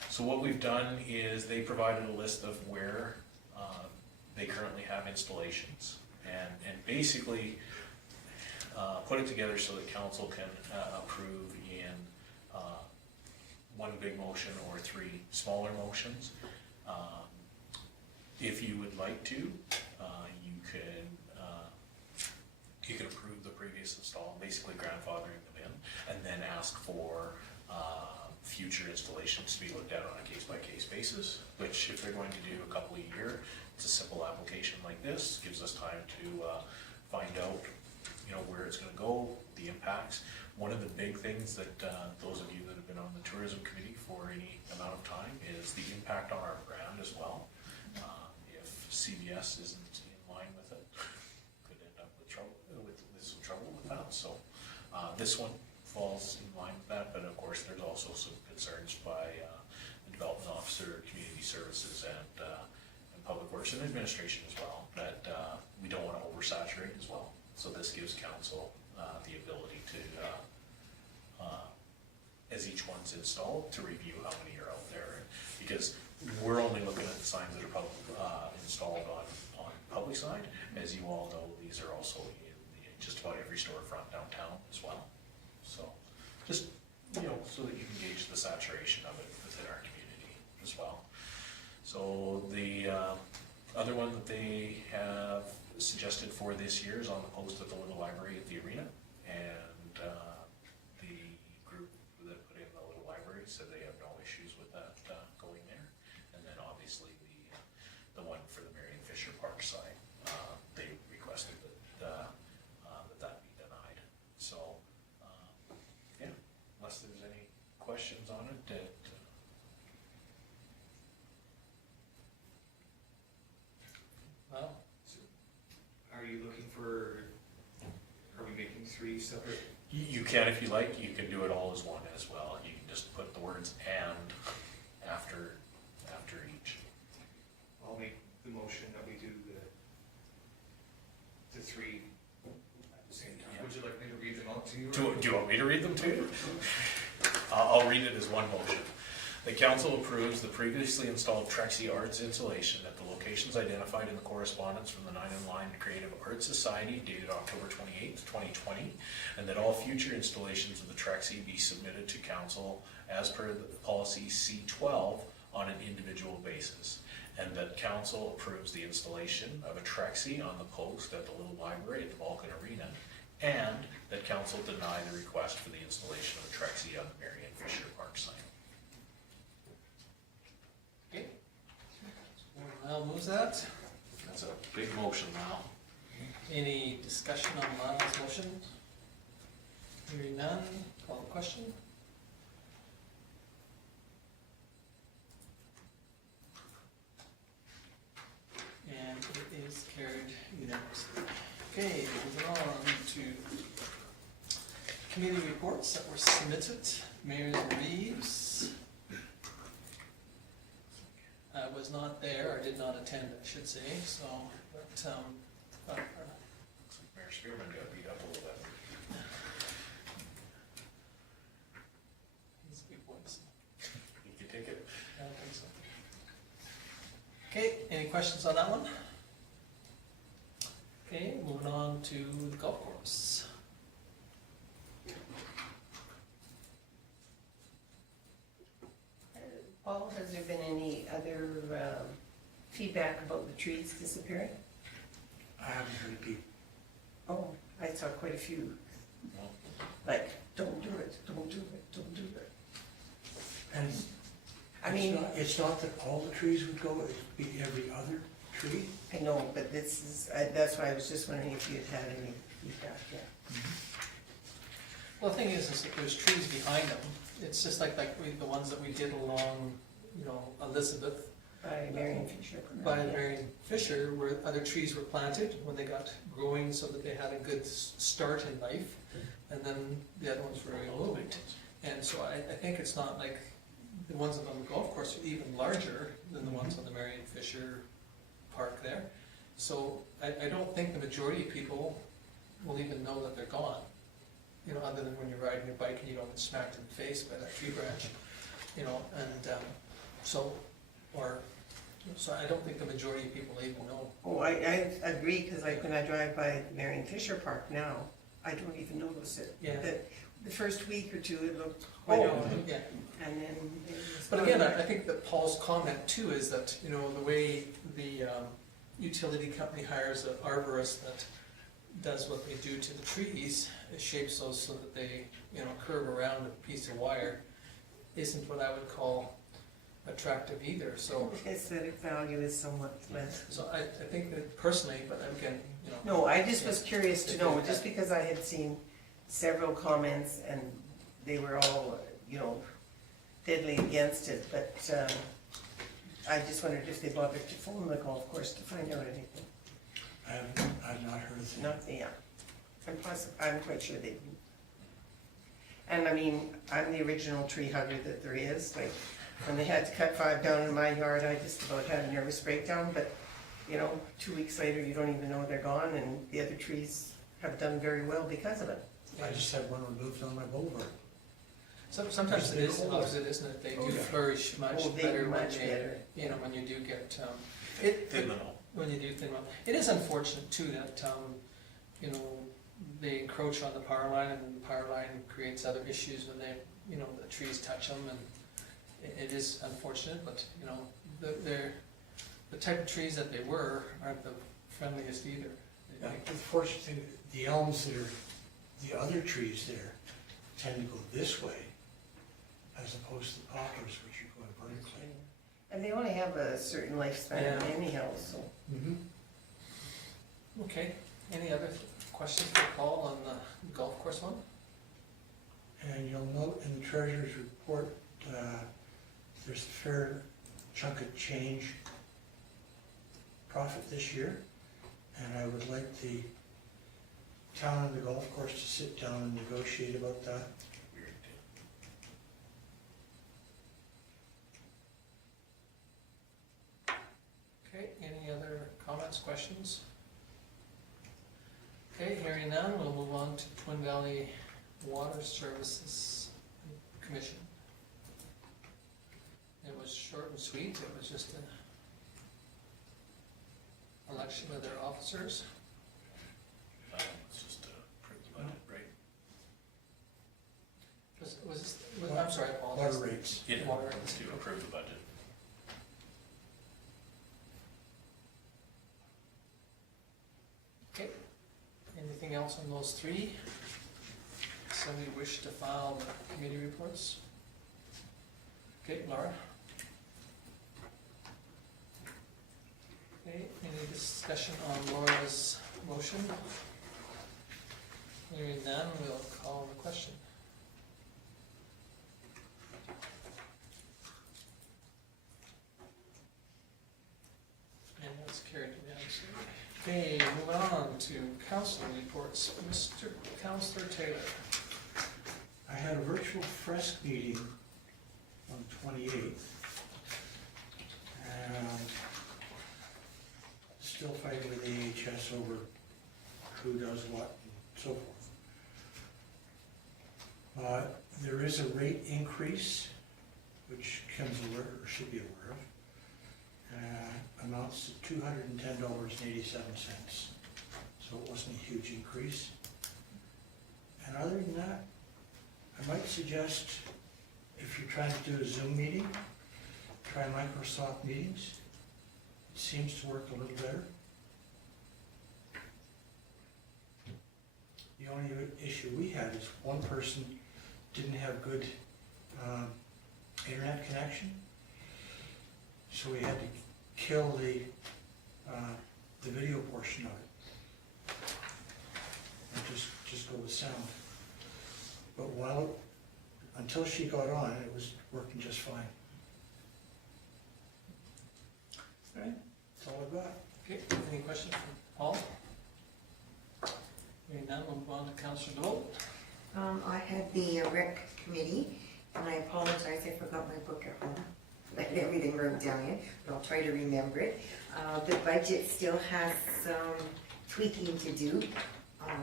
So what we've done is they provided a list of where they currently have installations, and basically put it together so that council can approve in one big motion or 3 smaller motions. If you would like to, you can approve the previous install, basically grandfathering them in, and then ask for future installations to be looked at on a case-by-case basis, which if they're going to do a couple a year, it's a simple application like this, gives us time to find out, where it's gonna go, the impacts. One of the big things that, those of you that have been on the tourism committee for any amount of time is the impact on our brand as well. If CBS isn't in line with it, could end up with some trouble with that, so, this one falls in line with that, but of course, there's also some concerns by, the development officer, community services, and public works and administration as well, that, we don't wanna oversaturate as well. So this gives council, the ability to, as each one's installed, to review how many are out there. Because we're only looking at the signs that are installed on public side. As you all know, these are also in just about every storefront downtown as well. So, just, so that you can gauge the saturation of it within our community as well. So the other one that they have suggested for this year is on the post at the little library at the arena, and the group that put in the little library said they have no issues with that going there. And then obviously the one for the Marion Fisher Park site, they requested that that be denied. So yeah, unless there's any questions on it, Well, Are you looking for, are we making 3 separate? you can, if you like, you can do it all as one as well. You can just put the words "and" after each. I'll make the motion that we do the 3 at the same time. Yeah. Would you like me to read them out to you? Do you want me to read them to you? I'll read it as one motion. The council approves the previously installed Trexie Arts installation at the locations identified in the correspondence from the Nine in Line Creative Arts Society dated October 28th, 2020, and that all future installations of the Trexie be submitted to council as per the policy C12 on an individual basis, and that council approves the installation of a Trexie on the post at the little library at the Vulcan Arena, and that council deny the request for the installation of a Trexie on the Marion Fisher Park site. okay. I'll move that. That's a big motion now. Any discussion on Lana's motion? Hearing none, call the question. And it is carried unanimously. Okay, moving on to committee reports that were submitted. Mayor Reeves. I was not there, or did not attend, I should say, so, but, Looks like Mayor Spearman got beat up a little bit. he's a big voice. You can take it. I don't think so. Okay, any questions on that one? Okay, moving on to the golf course. Paul, has there been any other feedback about the trees disappearing? I haven't heard a peep. Oh, I saw quite a few, like, don't do it, don't do it, don't do it. And I mean, it's not that all the trees would go, it'd be every other tree. I know, but this is, that's why I was just wondering if you had had any feedback yet. Well, the thing is that there's trees behind them. It's just like the ones that we did along, Elizabeth, By Marion Fisher. by Marion Fisher, where other trees were planted when they got growing so that they had a good start in life, and then the other ones were removed. And so I think it's not like the ones on the golf course are even larger than the ones on the Marion Fisher Park there. So I don't think the majority of people will even know that they're gone. Other than when you're riding your bike and you don't get smacked in the face by that tree branch, so I don't think the majority of people even know. Oh, I agree, because like when I drive by Marion Fisher Park now, I don't even notice it. Yeah. The first week or two, it looked quite old, Yeah. and then it was. But again, I think that Paul's comment too is that, the way the utility company hires an arborist that does what they do to the trees, it shapes those so that they, curve around a piece of wire, isn't what I would call attractive either, so. Aesthetic value is somewhat less. So I think that personally, but again, you know. No, I just was curious to know, just because I had seen several comments and they were all, you know, deadly against it, but I just wondered if they bothered to phone the golf course to find out anything. I've not heard of Not, yeah, I'm quite sure they do. And I mean, I'm the original tree hugger that there is, like, when they had to cut 5 down in my yard, I just about had a nervous breakdown, but, you know, 2 weeks later, you don't even know they're gone, and the other trees have done very well because of it. I just had one removed on my boulevard. Sometimes it is opposite, isn't it? They do flourish much Oh, they better do when much they, better. you know, when you do get, Thin them all. when you do thin them. It is unfortunate too that, you know, they encroach on the power line and the power line creates other issues when they, you know, the trees touch them, and it is unfortunate, but, you know, they're, the type of trees that they were aren't the friendliest either. Yeah, the fortunate thing, the elms that are, the other trees there tend to go this way as opposed to the poplars, which are going vertically. And they only have a certain lifespan Yeah. anyhow, so. Okay, any other questions for Paul on the golf course one? And you'll note in the treasurer's report, there's a fair chunk of change profit this year. And I would like the town and the golf course to sit down and negotiate about that. Okay, any other comments, questions? Okay, hearing none, we'll move on to Twin Valley Water Services Commission. It was short and sweet, it was just an election of their officers. It's just approve the budget, right? Was this, I'm sorry, Paul. Water rates. Yeah, Water. to approve the budget. Okay, anything else on those three? Somebody wish to file the committee reports? Okay, Laura? Okay, any discussion on Laura's motion? Hearing none, we'll call the question. And that's carried unanimously. Okay, moving on to councillor reports. Mr. Councillor Taylor. I had a virtual fresk meeting on the 28th. And still fighting with the AHS over who does what and so forth. There is a rate increase, which Kim's aware, or should be aware of, amounts to $210.87. So it wasn't a huge increase. And other than that, I might suggest, if you're trying to do a Zoom meeting, try Microsoft Meetings. It seems to work a little better. The only issue we had is one person didn't have good internet connection, so we had to kill the video portion of it and just go with sound. But until she got on, it was working just fine. All right. That's all I've got. Okay, any questions from Paul? Hearing none, we'll move on to Councillor DeBolt. I had the rec committee, and I apologize, I forgot my book at home. I had everything wrote down in, but I'll try to remember it. The budget still has some tweaking to do.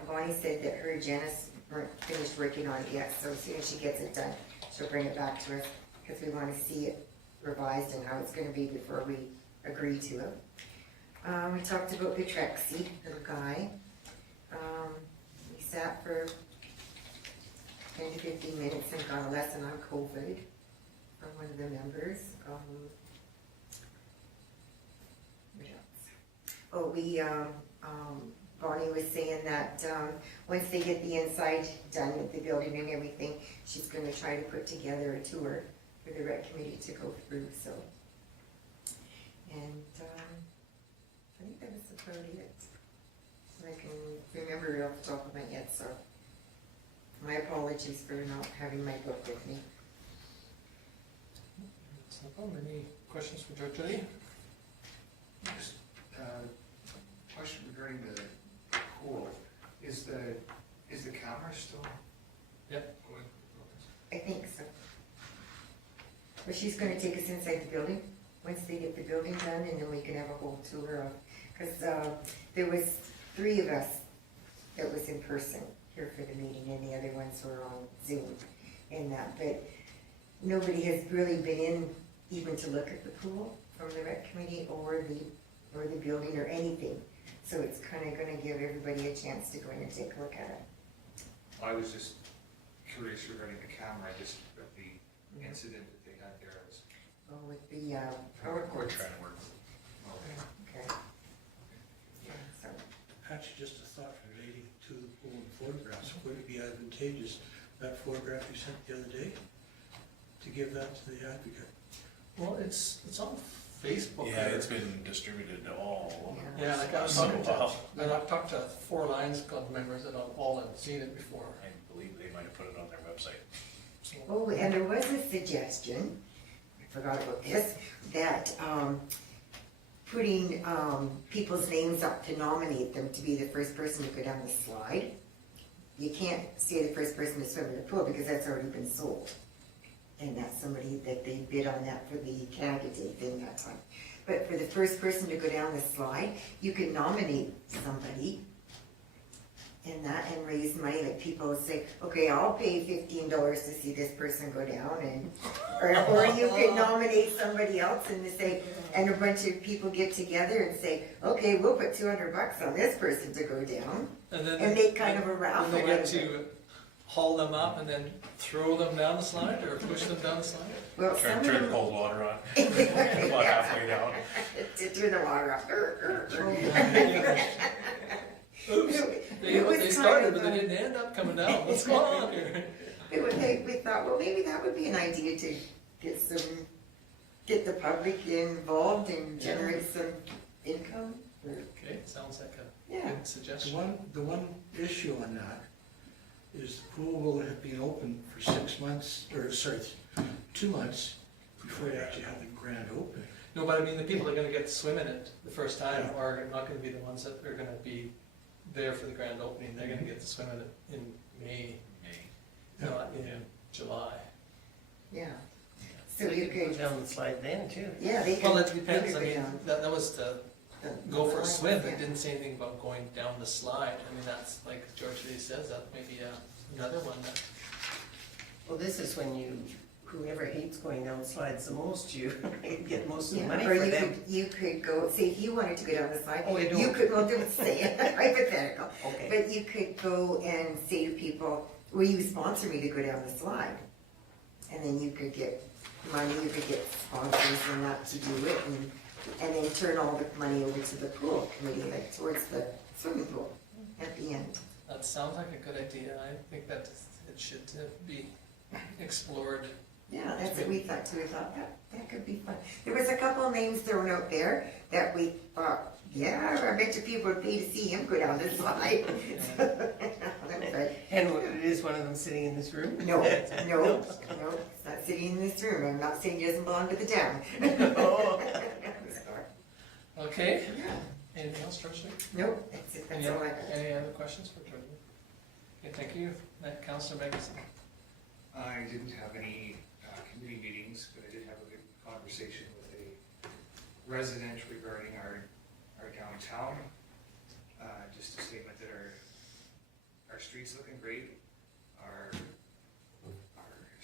Bonnie said that her and Janice weren't finished working on it yet, so as soon as she gets it done, she'll bring it back to us, because we want to see it revised and how it's going to be before we agree to it. We talked about the Trexie, the guy. We sat for 10 to 15 minutes and got a lesson on COVID from one of the members. What else? Oh, Bonnie was saying that once they get the inside done with the building and everything, she's going to try to put together a tour for the rec committee to go through, so. And, I think that was about it. I can remember it off the top of my head, so my apologies for not having my book with me. That's no problem. Any questions for George Lee? Just, question regarding the pool, is the camera still? Yep. Going? I think so. But she's gonna take us inside the building, once they get the building done, and then we can have a whole tour of, because, there was 3 of us that was in person here for the meeting, and the other ones were on Zoom and that, but nobody has really been in even to look at the pool from the rec committee or the building or anything. So it's kinda gonna give everybody a chance to go in and take a look at it. I was just curious regarding the camera, just with the incident that they had there. Oh, with the, power We're cords. trying to work. Okay. Yeah, so, Actually, just a thought relating to the pool and photographs, would it be advantageous, that photograph you sent the other day, to give that to the advocate? Well, it's on Facebook. Yeah, it's been distributed to all. Yeah. Yeah, like I was talking to, and I've talked to 4 Lions Club members that all have seen it before. I believe they might have put it on their website. So, oh, and there was a suggestion, I forgot about this, that, putting, people's names up to nominate them to be the first person to go down the slide. You can't say the first person to swim in the pool because that's already been sold. And that's somebody that they bid on that for the candidate thing that time. But for the first person to go down the slide, you can nominate somebody and that, and raise money, like people will say, okay, I'll pay $15 to see this person go down, and, or you could nominate somebody else and say, and a bunch of people get together and say, okay, we'll put $200 on this person to go down, And then and make kind of a raffle. And they out get of it. to haul them up and then throw them down the slide or push them down the slide? Well, Turn some turn of the them, cold water on, about halfway down. to turn the water off. Oops, It was they kind started, of but they a- didn't end up coming down. What's going on here? We thought, well, maybe that would be an idea to get the public involved and generate some income. Okay, sounds like a Yeah. good suggestion. The one issue on that is the pool will have been open for 6 months, or sorry, 2 months before you actually have the grand opening. No, but I mean, the people that are gonna get to swim in it the first time Yeah. are not gonna be the ones that are gonna be there for the grand opening. They're gonna get to swim in it in May, not in July. Yeah. So They you could go could, down the slide then too. yeah, they could. Well, it they depends. could I go mean, down that was to the- go for a the swim. line, It didn't say anything about going down the slide. I mean, that's like George Lee says, that may be another one that, Well, this is when whoever hates going down slides the most, you get most of the Yeah, money or for you them. could, you could go, say if you wanted to go down the slide, Oh, you you don't. could, well, don't say it, hypothetical. Okay. But you could go and say to people, will you sponsor me to go down the slide? And then you could get money, you could get sponsors and that to do it, and then turn all the money over to the pool committee, like towards the swimming pool at the end. that sounds like a good idea. I think that it should be explored. Yeah, that's what we thought too, we thought that could be fun. There was a couple of names thrown out there that we thought, yeah, I bet you people would pay to see him go down this slide. But And is one of them sitting in this room? no, it's not sitting in this room, I'm not saying he doesn't belong to the town. Oh. Okay, Yeah. anything else, George Lee? Nope, that's all I got. Any other questions for George Lee? Okay, thank you. Councillor Magnuson. I didn't have any committee meetings, but I did have a good conversation with a resident regarding our downtown. Just a statement that our streets looking great, our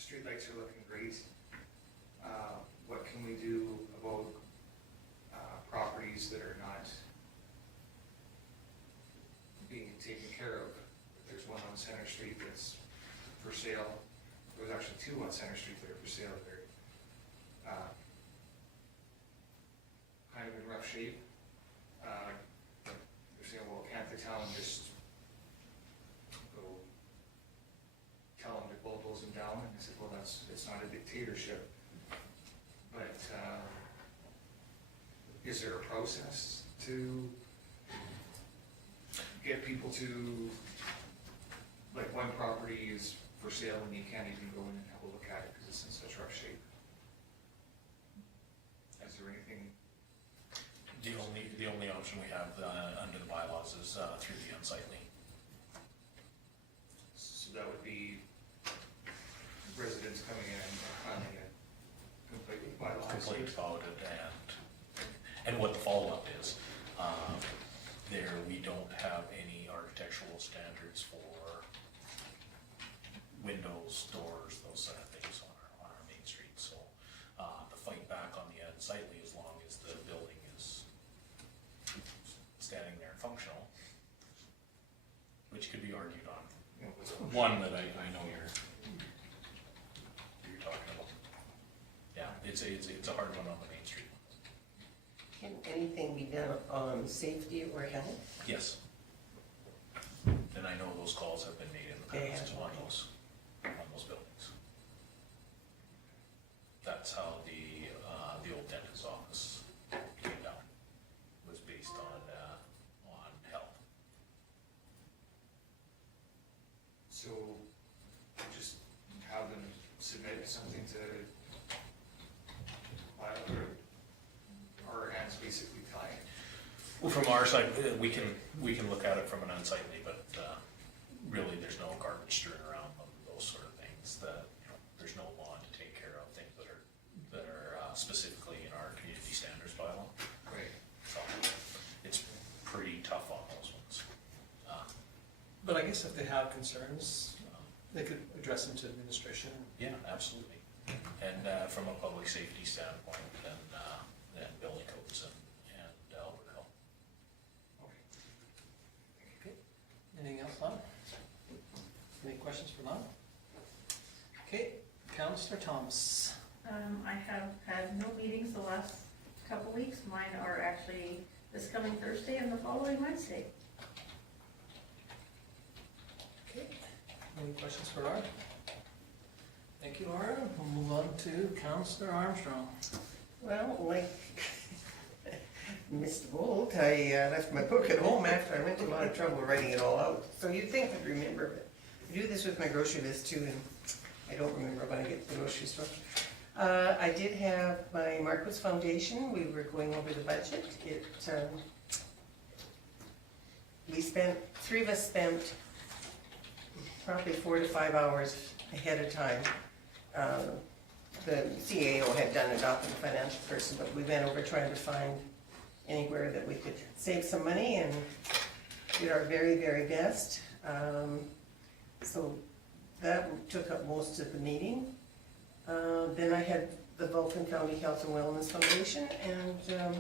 streetlights are looking great. What can we do about properties that are not being taken care of? There's one on Center Street that's for sale. There was actually 2 on Center Street that are for sale. They're kind of in rough shape. They're saying, well, can't the town just go tell them to bulldoze them down? And I said, well, it's not a dictatorship. is there a process to get people to, like, one property is for sale and you can't even go in and have a look at it because it's in such rough shape? Is there anything? The only option we have under the bylaws is through the unsightly. So that would be residents coming in and finding it complete with bylaws. Complaint about it and what the follow-up is. There, we don't have any architectural standards for windows, doors, those sort of things on our main street. So the fight back on the unsightly, as long as the building is standing there and functional, which could be argued on. One that I know you're talking about. Yeah, it's a hard one on the main street. Can anything be done on safety or health? Yes. And I know those calls have been made in the They past have. on those buildings. That's how the old dentist's office came down, was based on health. So just have them submit something to Allard, or hands basically tied. Well, from our side, we can look at it from an unsightly, but really there's no garbage strewn around them, those sort of things. That, you know, there's no lawn to take care of things that are specifically in our community standards bylaw. Right. So it's pretty tough on those ones. But I guess if they have concerns, they could address them to administration. Yeah, absolutely. And from a public safety standpoint, then building codes and Alberta Health. Okay. Anything else, Lon? Any questions for Lon? Okay, Councillor Thomas. I have had no meetings the last couple weeks. Mine are actually this coming Thursday and the following Wednesday. Okay, any questions for Laura? Thank you, Laura. We'll move on to Councillor Armstrong. Well, like Mr. Bolt, I left my book at home after I went to a lot of trouble writing it all out. So you'd think I'd remember, but I do this with my grocery list too, and I don't remember when I get to the grocery store. I did have my Marcos Foundation. We were going over the budget. Three of us spent probably 4 to 5 hours ahead of time. The CAO had done it up in financial person, but we went over trying to find anywhere that we could save some money and did our very, very best. So that took up most of the meeting. Then I had the Vulcan County Health and Wellness Foundation, and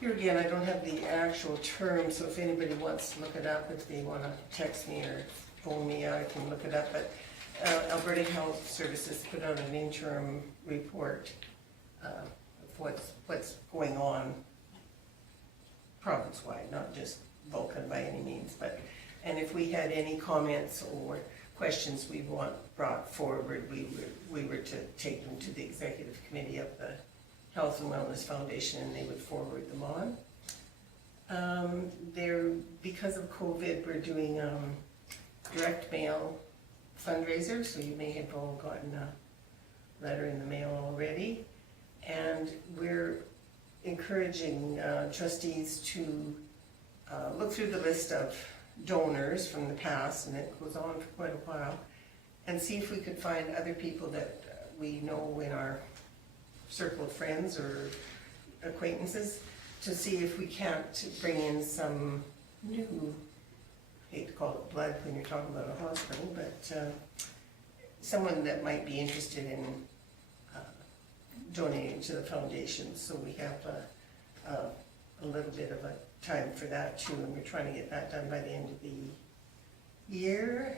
here again, I don't have the actual term, so if anybody wants to look it up, if they want to text me or phone me, I can look it up. But Alberta Health Services put out an interim report of what's going on province-wide, not just Vulcan by any means. And if we had any comments or questions we want brought forward, we were to take them to the executive committee of the Health and Wellness Foundation, and they would forward them on. Because of COVID, we're doing direct mail fundraiser, so you may have all gotten a letter in the mail already. And we're encouraging trustees to look through the list of donors from the past, and it goes on for quite a while, and see if we could find other people that we know in our circle of friends or acquaintances, to see if we can't bring in some new, hate to call it blood when you're talking about a hospital, but someone that might be interested in donating to the foundation. So we have a little bit of a time for that too, and we're trying to get that done by the end of the year.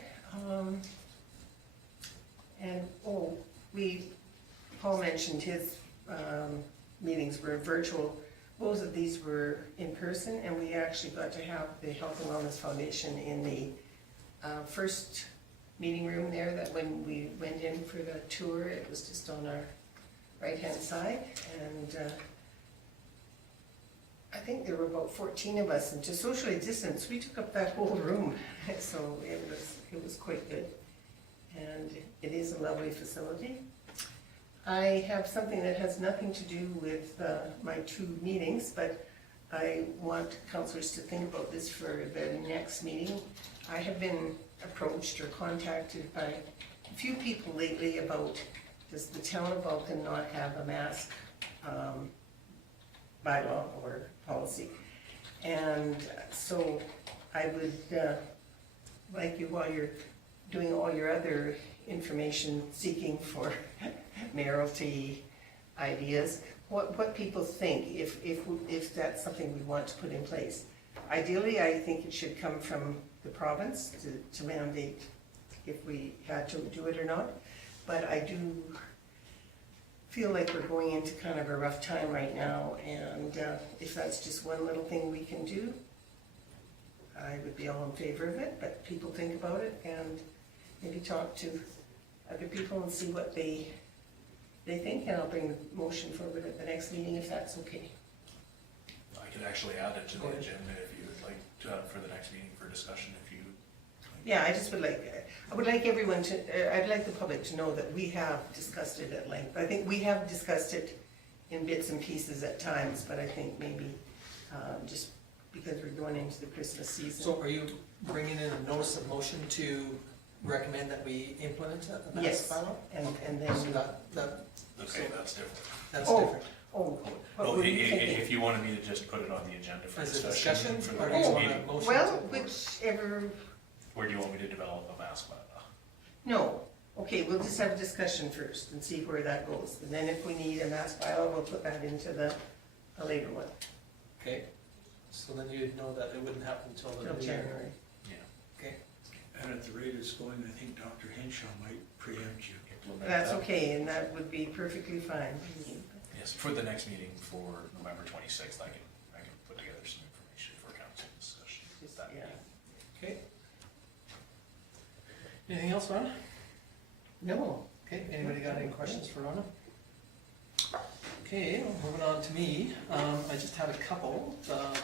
Paul mentioned his meetings were virtual. Both of these were in person, and we actually got to have the Health and Wellness Foundation in the first meeting room there, that when we went in for the tour, it was just on our right-hand side. And think there were about 14 of us, and to socially distance, we took up that whole room. So it was quite good. And it is a lovely facility. I have something that has nothing to do with my 2 meetings, but I want councillors to think about this for the next meeting. I have been approached or contacted by a few people lately about, does the town of Vulcan not have a mask bylaw or policy? And so I would like you, while you're doing all your other information seeking for mayoralty ideas, what people think, if that's something we want to put in place. Ideally, I think it should come from the province to mandate if we had to do it or not. But I do feel like we're going into kind of a rough time right now, and if that's just one little thing we can do, I would be all in favor of it. But people think about it and maybe talk to other people and see what they think, and I'll bring the motion forward at the next meeting if that's okay. I could actually add it to the agenda if you would like for the next meeting for discussion if you. Yeah, I would like everyone to, I'd like the public to know that we have discussed it at length. I think we have discussed it in bits and pieces at times, but I think maybe just because we're going into the Christmas season. So are you bringing in a notice of motion to recommend that we implement a mask Yes, bylaw? and then. So that, Okay, that's different. that's Oh, different. Oh, what Oh, were you thinking? if you wanted me to just put it on the agenda for As a discussion discussion, for the or do next you want meeting, a motion? Well, to- whichever, or do you want me to develop a mask bylaw? no, okay, we'll just have a discussion first and see where that goes. And then if we need a mass bylaw, we'll put that into a later one, Okay, so then you'd know that it wouldn't happen until the till new year. January. Okay, And at the rate it's going, I think Dr. Henshaw might preempt you. Implement That's that. okay, and that would be perfectly fine. Yes, for the next meeting for November 26th, I can put together some information for council discussion. Just, That yeah. okay. Anything else, Ronna? No, Okay, anybody got any questions for Ronna? Okay, moving on to me, I just had a couple,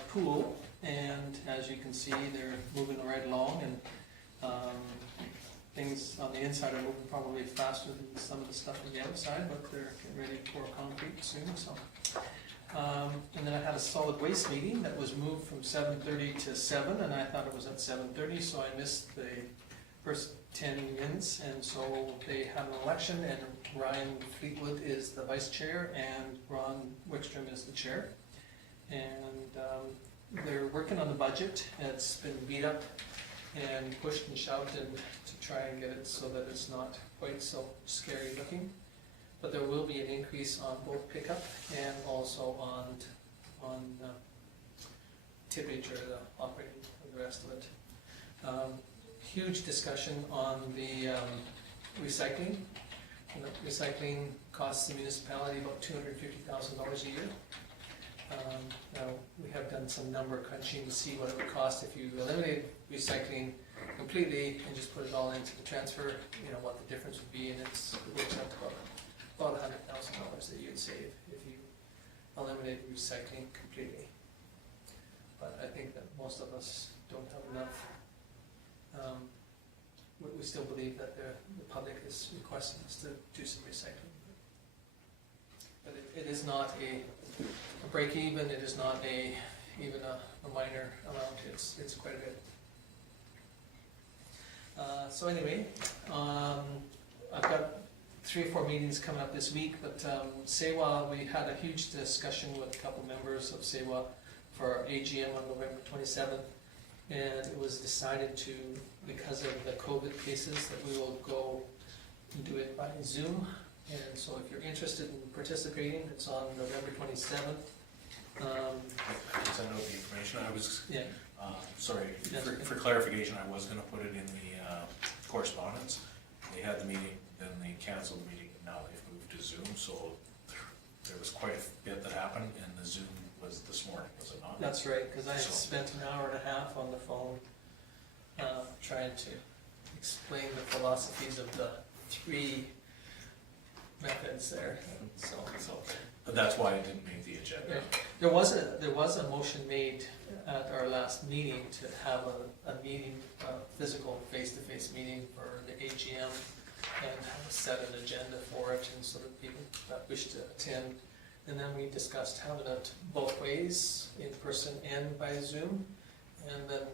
pool, and as you can see, they're moving right along, and, things on the inside are moving probably faster than some of the stuff on the outside, but they're getting ready to pour concrete soon, so. And then I had a solid waste meeting that was moved from 7:30 to 7, and I thought it was at 7:30, so I missed the first 10 minutes, and so they had an election, and Ryan Fleetwood is the vice chair, and Ron Wickstrom is the chair. And they're working on the budget. It's been beat up and pushed and shoved and to try and get it so that it's not quite so scary looking. But there will be an increase on both pickup and also on tippage or the operating of the rest of it. Huge discussion on the recycling. You know, recycling costs the municipality about $250,000 a year. Now, we have done some number crunching to see what it would cost if you eliminate recycling completely and just put it all into the transfer, you know, what the difference would be, and it works out to about $100,000 that you'd save if you eliminate recycling completely. But I think that most of us don't have enough. We still believe that the public is requesting us to do some recycling. But it is not a break even, it is not even a minor amount, it's quite a bit. So anyway, I've got 3 or 4 meetings coming up this week, but SEWA, we had a huge discussion with a couple members of SEWA for our AGM on November 27th, and it was decided to, because of the COVID cases, that we will go and do it by Zoom. And so if you're interested in participating, it's on November 27th. I can send out the information. I was, Yeah, sorry, That's okay. for clarification, I was gonna put it in the correspondence. They had the meeting, then they canceled the meeting, and now they've moved to Zoom, so there was quite a bit that happened, and the Zoom was this morning, was it not? that's right, because I So- spent an hour and a half on the phone trying to explain the philosophies of the 3 methods there. So That's why it didn't make the agenda. Yeah. There was a motion made at our last meeting to have a meeting, a physical face-to-face meeting for the AGM and set an agenda for it, and so that people that wish to attend. And then we discussed having it both ways, in person and by Zoom, and then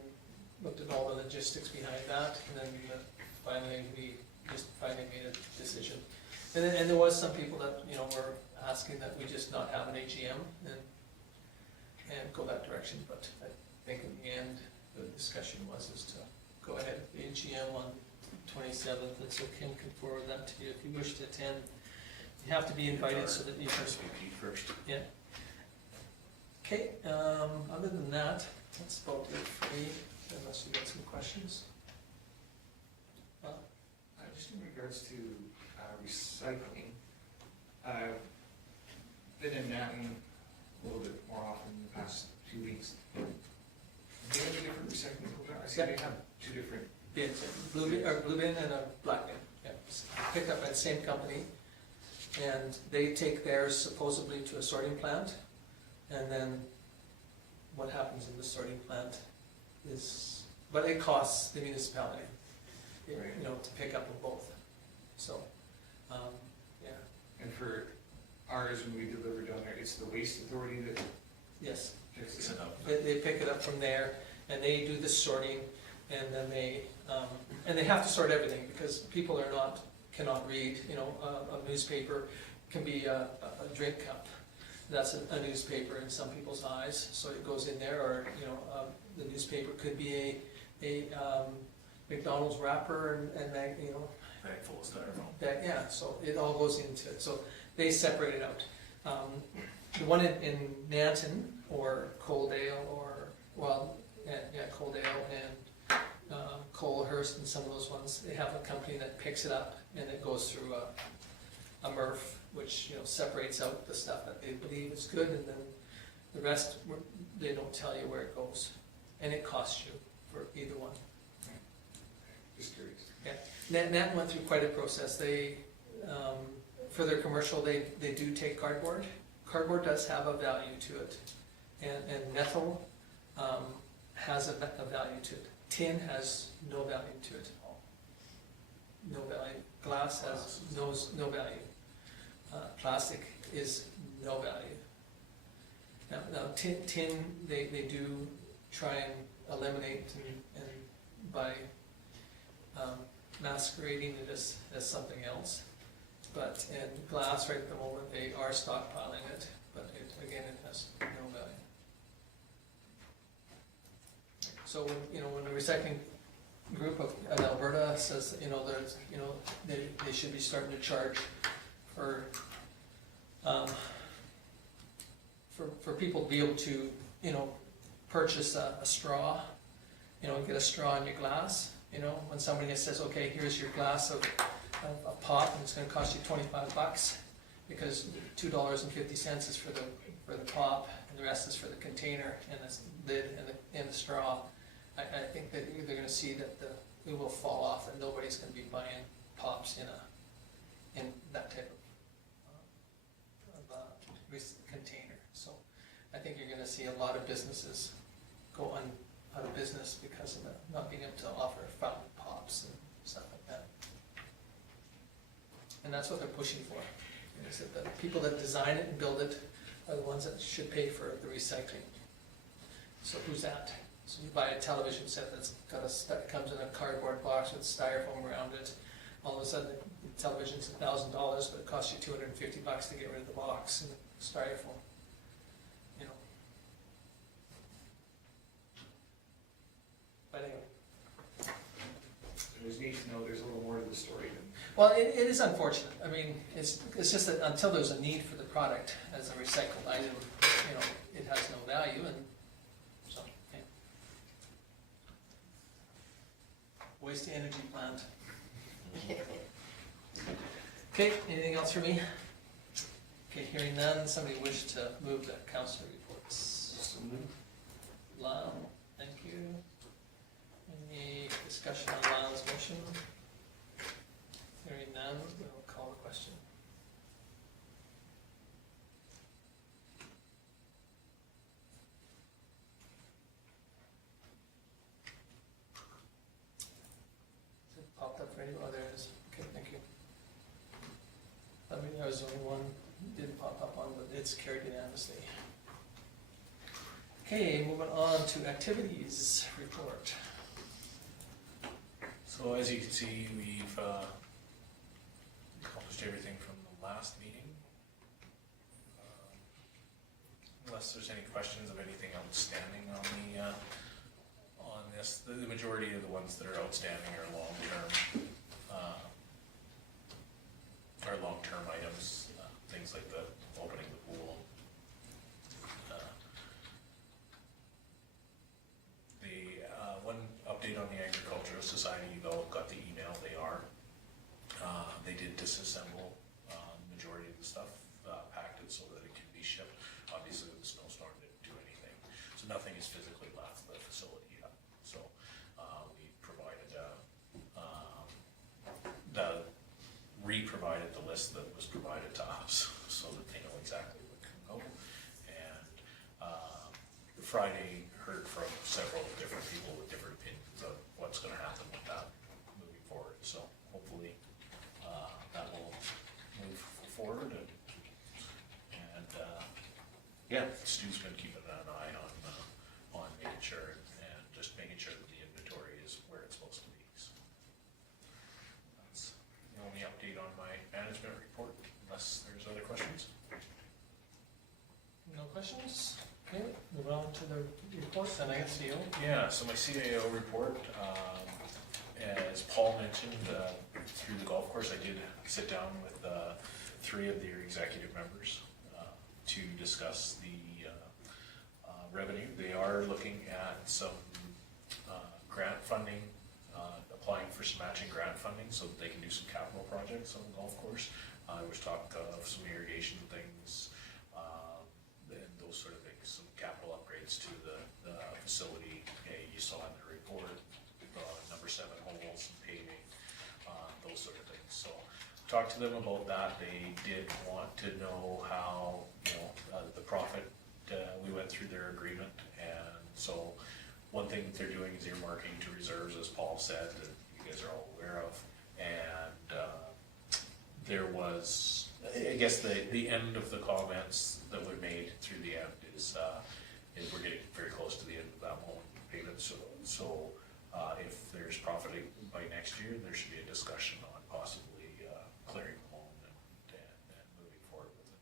looked at all the logistics behind that, and then finally we just finally made a decision. And there was some people that, you know, were asking that we just not have an AGM and go that direction, but I think in the end, the discussion was to go ahead with the AGM on 27th, and so Kim can forward that to you if you wish to attend. You have to be invited so that you can. RSVP first. Yeah. Okay, other than that, that's about it for me, unless you got some questions. Just in regards to recycling, I've been in Natton a little bit more often in the past few weeks. Do they have a different recycling program? I see they have two different. Bins, blue bin and a black bin, yeah. Picked up by the same company, and they take theirs supposedly to a sorting plant, and then what happens in the sorting plant is, but it costs the municipality, you know, to pick up of both, so, yeah. And for ours, when we deliver down there, it's the waste authority that Yes, picks it up. they pick it up from there, and they do the sorting, and then they have to sort everything, because people cannot read, you know, a newspaper can be a drink cup. That's a newspaper in some people's eyes, so it goes in there, or, you know, the newspaper could be a McDonald's wrapper and you know. Bag full of styrofoam. Yeah, so it all goes into it, so they separate it out. The one in Nanton, or Coaldale, or, well, yeah, Coaldale and Colehurst and some of those ones, they have a company that picks it up, and it goes through a MRF, which, you know, separates out the stuff that they believe is good, and then the rest, they don't tell you where it goes, and it costs you for either one. Just curious. Nanton went through quite a process. They, for their commercial, they do take cardboard. Cardboard does have a value to it, and metal has a value to it. Tin has no value to it at all. No value. Glass has no value. Plastic is no value. Now tin they do try and eliminate and by masquerading it as something else. But in glass right at the moment, they are stockpiling it, but again, it has no value. So when, you know, when the recycling group of Alberta says, you know, there's, you know, they should be starting to charge for people to be able to, you know, purchase a straw, you know, get a straw in your glass. You know, when somebody says, okay, here's your glass of pop, and it's going to cost you $25 because $2.50 is for the pop, and the rest is for the container and the lid and the straw. I think that they're going to see that it will fall off, and nobody's going to be buying pops in that type of container. So I think you're going to see a lot of businesses go out of business because of not being able to offer fountain pops and stuff like that. And that's what they're pushing for. Is that the people that design it and build it are the ones that should pay for the recycling. So who's that? So you buy a television set that's comes in a cardboard box with styrofoam around it. All of a sudden, the television's $1,000, but it costs you $250 to get rid of the box and the styrofoam. You know. But anyway. It was neat to know there's a little more to the story than. Well, it is unfortunate. I mean, it's just that until there's a need for the product as a recycled item, you know, it has no value, and so, yeah. Waste to energy plant. Okay, anything else for me? Okay, hearing none, somebody wish to move the councillor reports. Lyle, thank you. Any discussion on Lyle's motion? Hearing none, we'll call the question. there's only one didn't pop up on, but it's carried unanimously. Okay, moving on to activities report. So as you can see, we've accomplished everything from the last meeting. Unless there's any questions of anything outstanding on the on this, the majority of the ones that are outstanding are long-term items, things like the opening the pool. The one update on the Agricultural Society, you all got the email. They did disassemble the majority of the stuff, packed it so that it can be shipped. Obviously, the snowstorm didn't do anything, so nothing is physically left the facility yet. So we provided re-provided the list that was provided to us, so that they know exactly what can go. And Friday heard from several different people with different opinions of what's going to happen with that moving forward. So hopefully that will move forward. And yeah, Stu's been keeping an eye on making sure and just making sure that the inventory is where it's supposed to be. So that's the only update on my management report, unless there's other questions. No questions? Okay, move on to the reports and ICO. Yeah, so my CAO report, as Paul mentioned, through the golf course, I did sit down with 3 of their executive members to discuss the revenue. They are looking at some grant funding, applying for some matching grant funding so that they can do some capital projects on the golf course. There was talk of some irrigation things, and those sort of things, some capital upgrades to the facility. You saw in the report, number 7 holes, and paving, those sort of things. So talked to them about that. They did want to know how, the profit, we went through their agreement, and so one thing that they're doing is earmarking to reserves, as Paul said, that you guys are all aware of. And there was, I guess the end of the comments that were made through the end is we're getting very close to the end of that loan payment. So if there's profit by next year, there should be a discussion on possibly clearing the loan and moving forward with it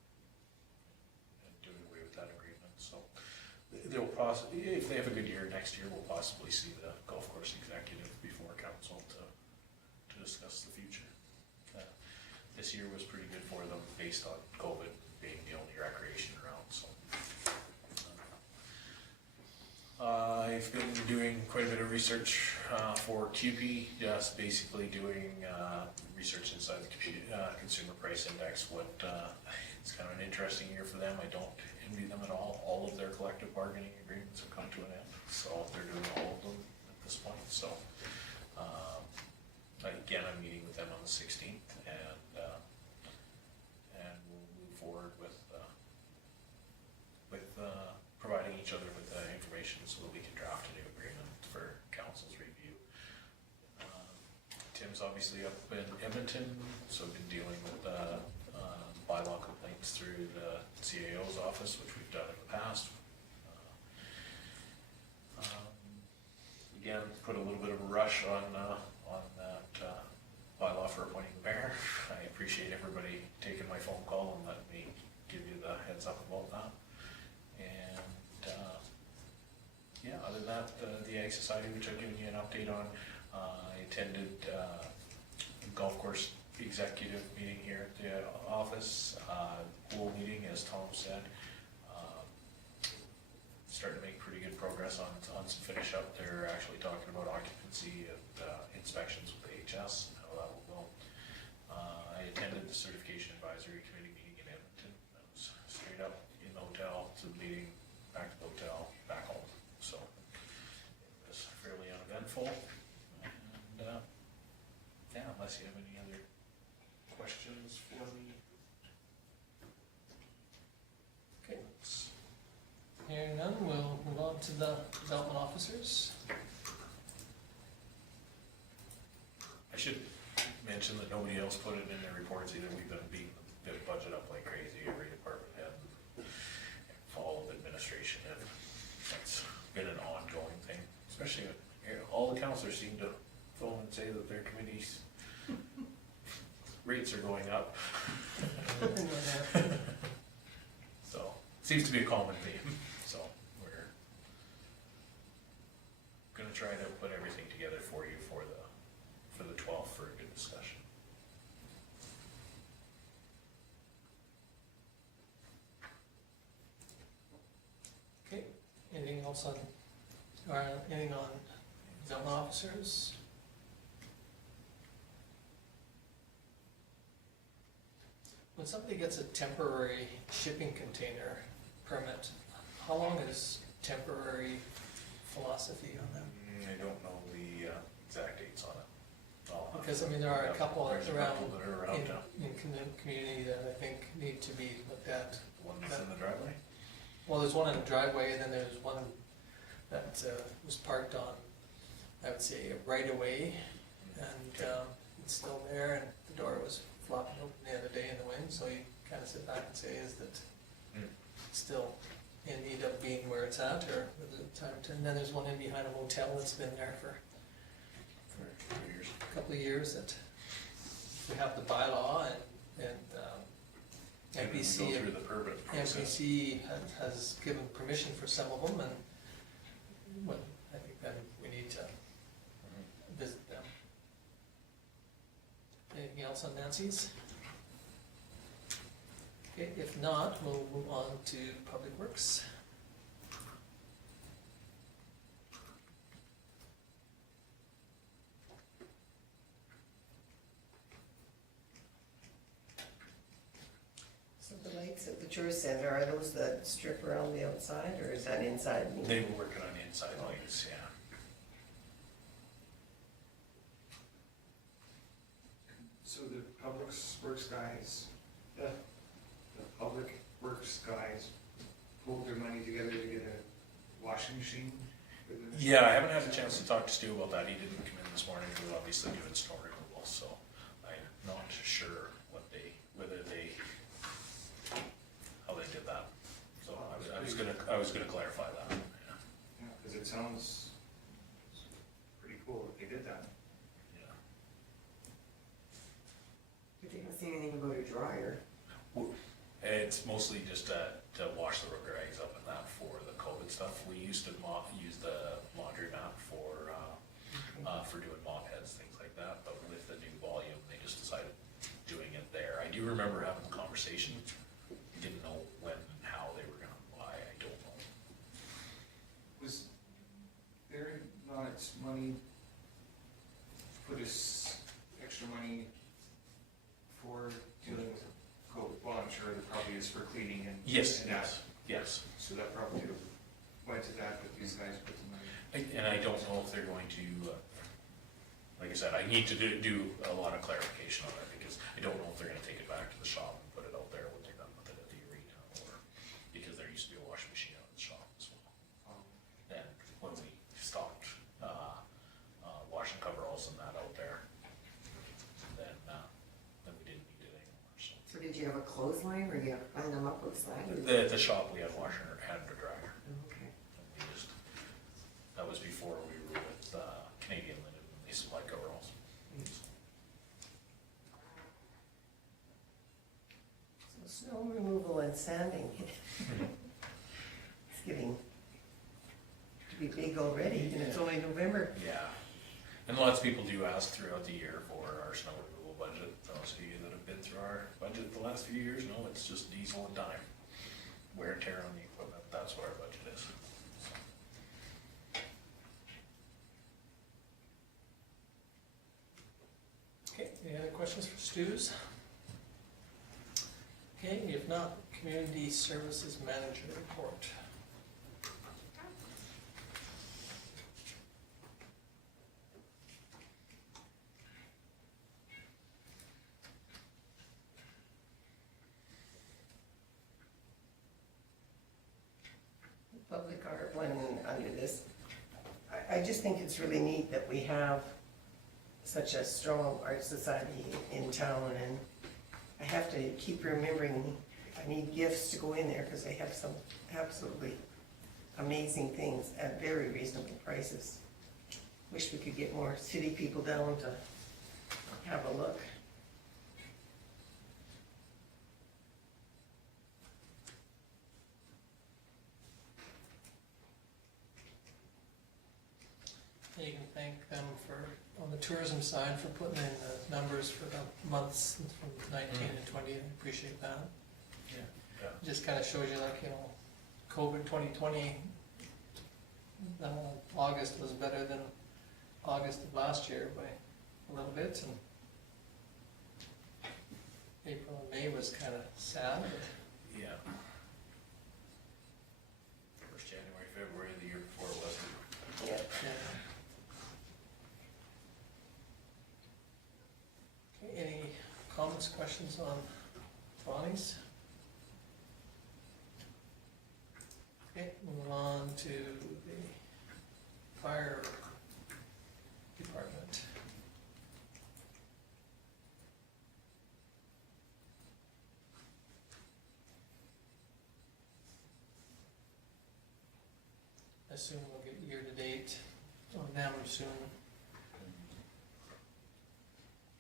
and doing away with that agreement. So they'll possibly, if they have a good year next year, we'll possibly see the golf course executive before council to discuss the future. This year was pretty good for them based on COVID being the only recreation around. So I've been doing quite a bit of research for CUPE, just basically doing research inside the Consumer Price Index. It's kind of an interesting year for them. I don't envy them at all. All of their collective bargaining agreements have come to an end, so they're doing all of them at this point. So again, I'm meeting with them on the 16th, and we'll move forward with providing each other with the information so that we can draft a new agreement for council's review. Tim's obviously up in Edmonton, so I've been dealing with bylaw complaints through the CAO's office, which we've done in the past. Again, put a little bit of a rush on that bylaw for appointing the mayor. I appreciate everybody taking my phone call and letting me give you the heads up about that. And yeah, other than that, the Ag Society, which I've given you an update on, I attended golf course executive meeting here at the office, pool meeting, as Tom said. Starting to make pretty good progress on some finish up. They're actually talking about occupancy and inspections with the HS, how that will go. I attended the certification advisory committee meeting in Edmonton. I was straight up in the hotel to the meeting, back to the hotel, back home. So it was fairly uneventful. And yeah, unless you have any other questions for me. Okay. Hearing none, we'll move on to the development officers. I should mention that nobody else put it in their reports either. We've been beaten a bit budget up like crazy, every department head, fall of administration, and it's been an ongoing thing, especially, all the councilors seem to phone and say that their committees' rates are going up. So, seems to be a common theme, so we're gonna try to put everything together for you for the 12th for a good discussion. Okay, anything else on, or anything on zone officers? When somebody gets a temporary shipping container permit, how long is temporary philosophy on that? I don't know the exact dates on it. Because, I mean, there are a couple There's a around, couple that are around town. in community that I think need to be looked at. The one that's in the driveway? Well, there's one in the driveway, and then there's one that was parked on, I would say, right away, and it's still there, and the door was flopping open the other day in the wind, so you kind of sit back and say, is that it's still in need of being where it's at, or is it time to, and then there's one in behind a motel that's been there for a couple of years, that we have the bylaw, and MPC, Go through the permit process. MPC has given permission for some of them, and well, I think then we need to visit them. Anything else on Nancy's? Okay, if not, we'll move on to Public Works. So the lights at the tourist center, are those that strip around the outside, or is that inside? They were working on inside lights, yeah. So the public works guys, the public works guys pulled their money together to get a washing machine? for the- Yeah, I haven't had a chance to talk to Stu about that. He didn't come in this morning. We're obviously doing snow removal, so I'm not sure how they did that. So I was gonna clarify that. Yeah. Yeah, because it sounds pretty cool that they did that. Yeah. But they don't say anything about a dryer. It's mostly just to wash the road rags up and that for the COVID stuff. We used to use the laundromat for doing mop heads, things like that, but with the new volume, they just decided doing it there. I do remember having the conversation, didn't know when and how they were gonna buy, I don't know. Was there not money, put us extra money for dealing with COVID? Well, I'm sure there probably is for cleaning and. Yes, and that. yes. So that probably went to that, but these guys put the money. And I don't know if they're going to, like I said, I need to do a lot of clarification on it, because I don't know if they're gonna take it back to the shop and put it out there when they're done with it at the arena, or, because there used to be a washing machine out in the shop as well. And when we stopped, washing coveralls and that out there, then we didn't need it anymore, so. So did you have a clothesline, or you hung them up outside? or- The shop, we had washer and a dryer. Okay. And we just, that was before we were with Canadian Linen, when they supplied coveralls. So snow removal and sanding. It's getting to be big already, and it's only November. Yeah, and lots of people do ask throughout the year for our snow removal budget. Those of you that have been through our budget the last few years know it's just diesel and time. Wear and tear on the equipment, that's what our budget is. Okay, any other questions for Stu's? Okay, if not, Community Services Manager report. Public art one under this. I just think it's really neat that we have such a strong art society in town, I have to keep remembering I need gifts to go in there because they have some absolutely amazing things at very reasonable prices. Wish we could get more city people down to have a look. You can thank them for, on the tourism side, for putting in the numbers for the months from 19 and 20, I appreciate that. Yeah. Just kind of shows you like, COVID 2020, August was better than August of last year by a little bit, and April and May was kind of sad, but Yeah. First January, February, the year before it wasn't. Yeah. yeah. Okay, any comments, questions on Bonnie's? Okay, move on to the fire department. Assume we'll get year-to-date on them soon.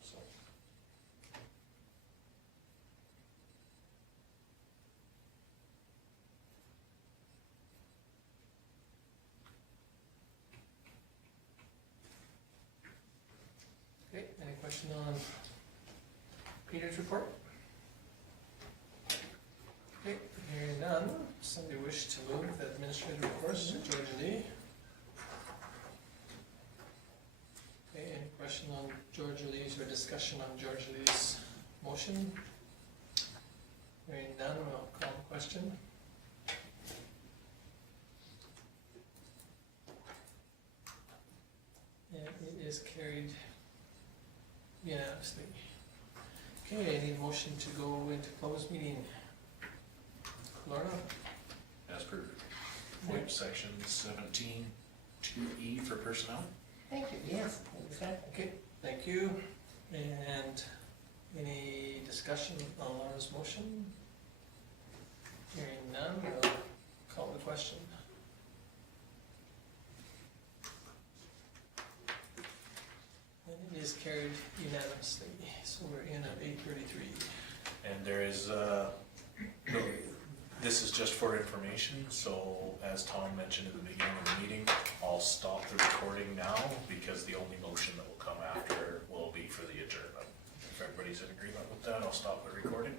So, Okay, any question on Peter's report? Okay, hearing none, somebody wish to move the administrative reports, Georgia Lee? Okay, any question on Georgia Lee's or discussion on Georgia Lee's motion? Hearing none, I'll call the question. And it is carried unanimously. Okay, I need a motion to go into closed meeting. Lorna? as per point section 17, 2E for personnel. Thank you, yes, exactly. Okay, thank you. And any discussion on Laura's motion? Hearing none, we'll call the question. And it is carried unanimously, so we're in at 8:33. And there is, this is just for information, so as Tom mentioned at the beginning of the meeting, I'll stop the recording now because the only motion that will come after will be for the adjournment. If everybody's in agreement with that, I'll stop the recording.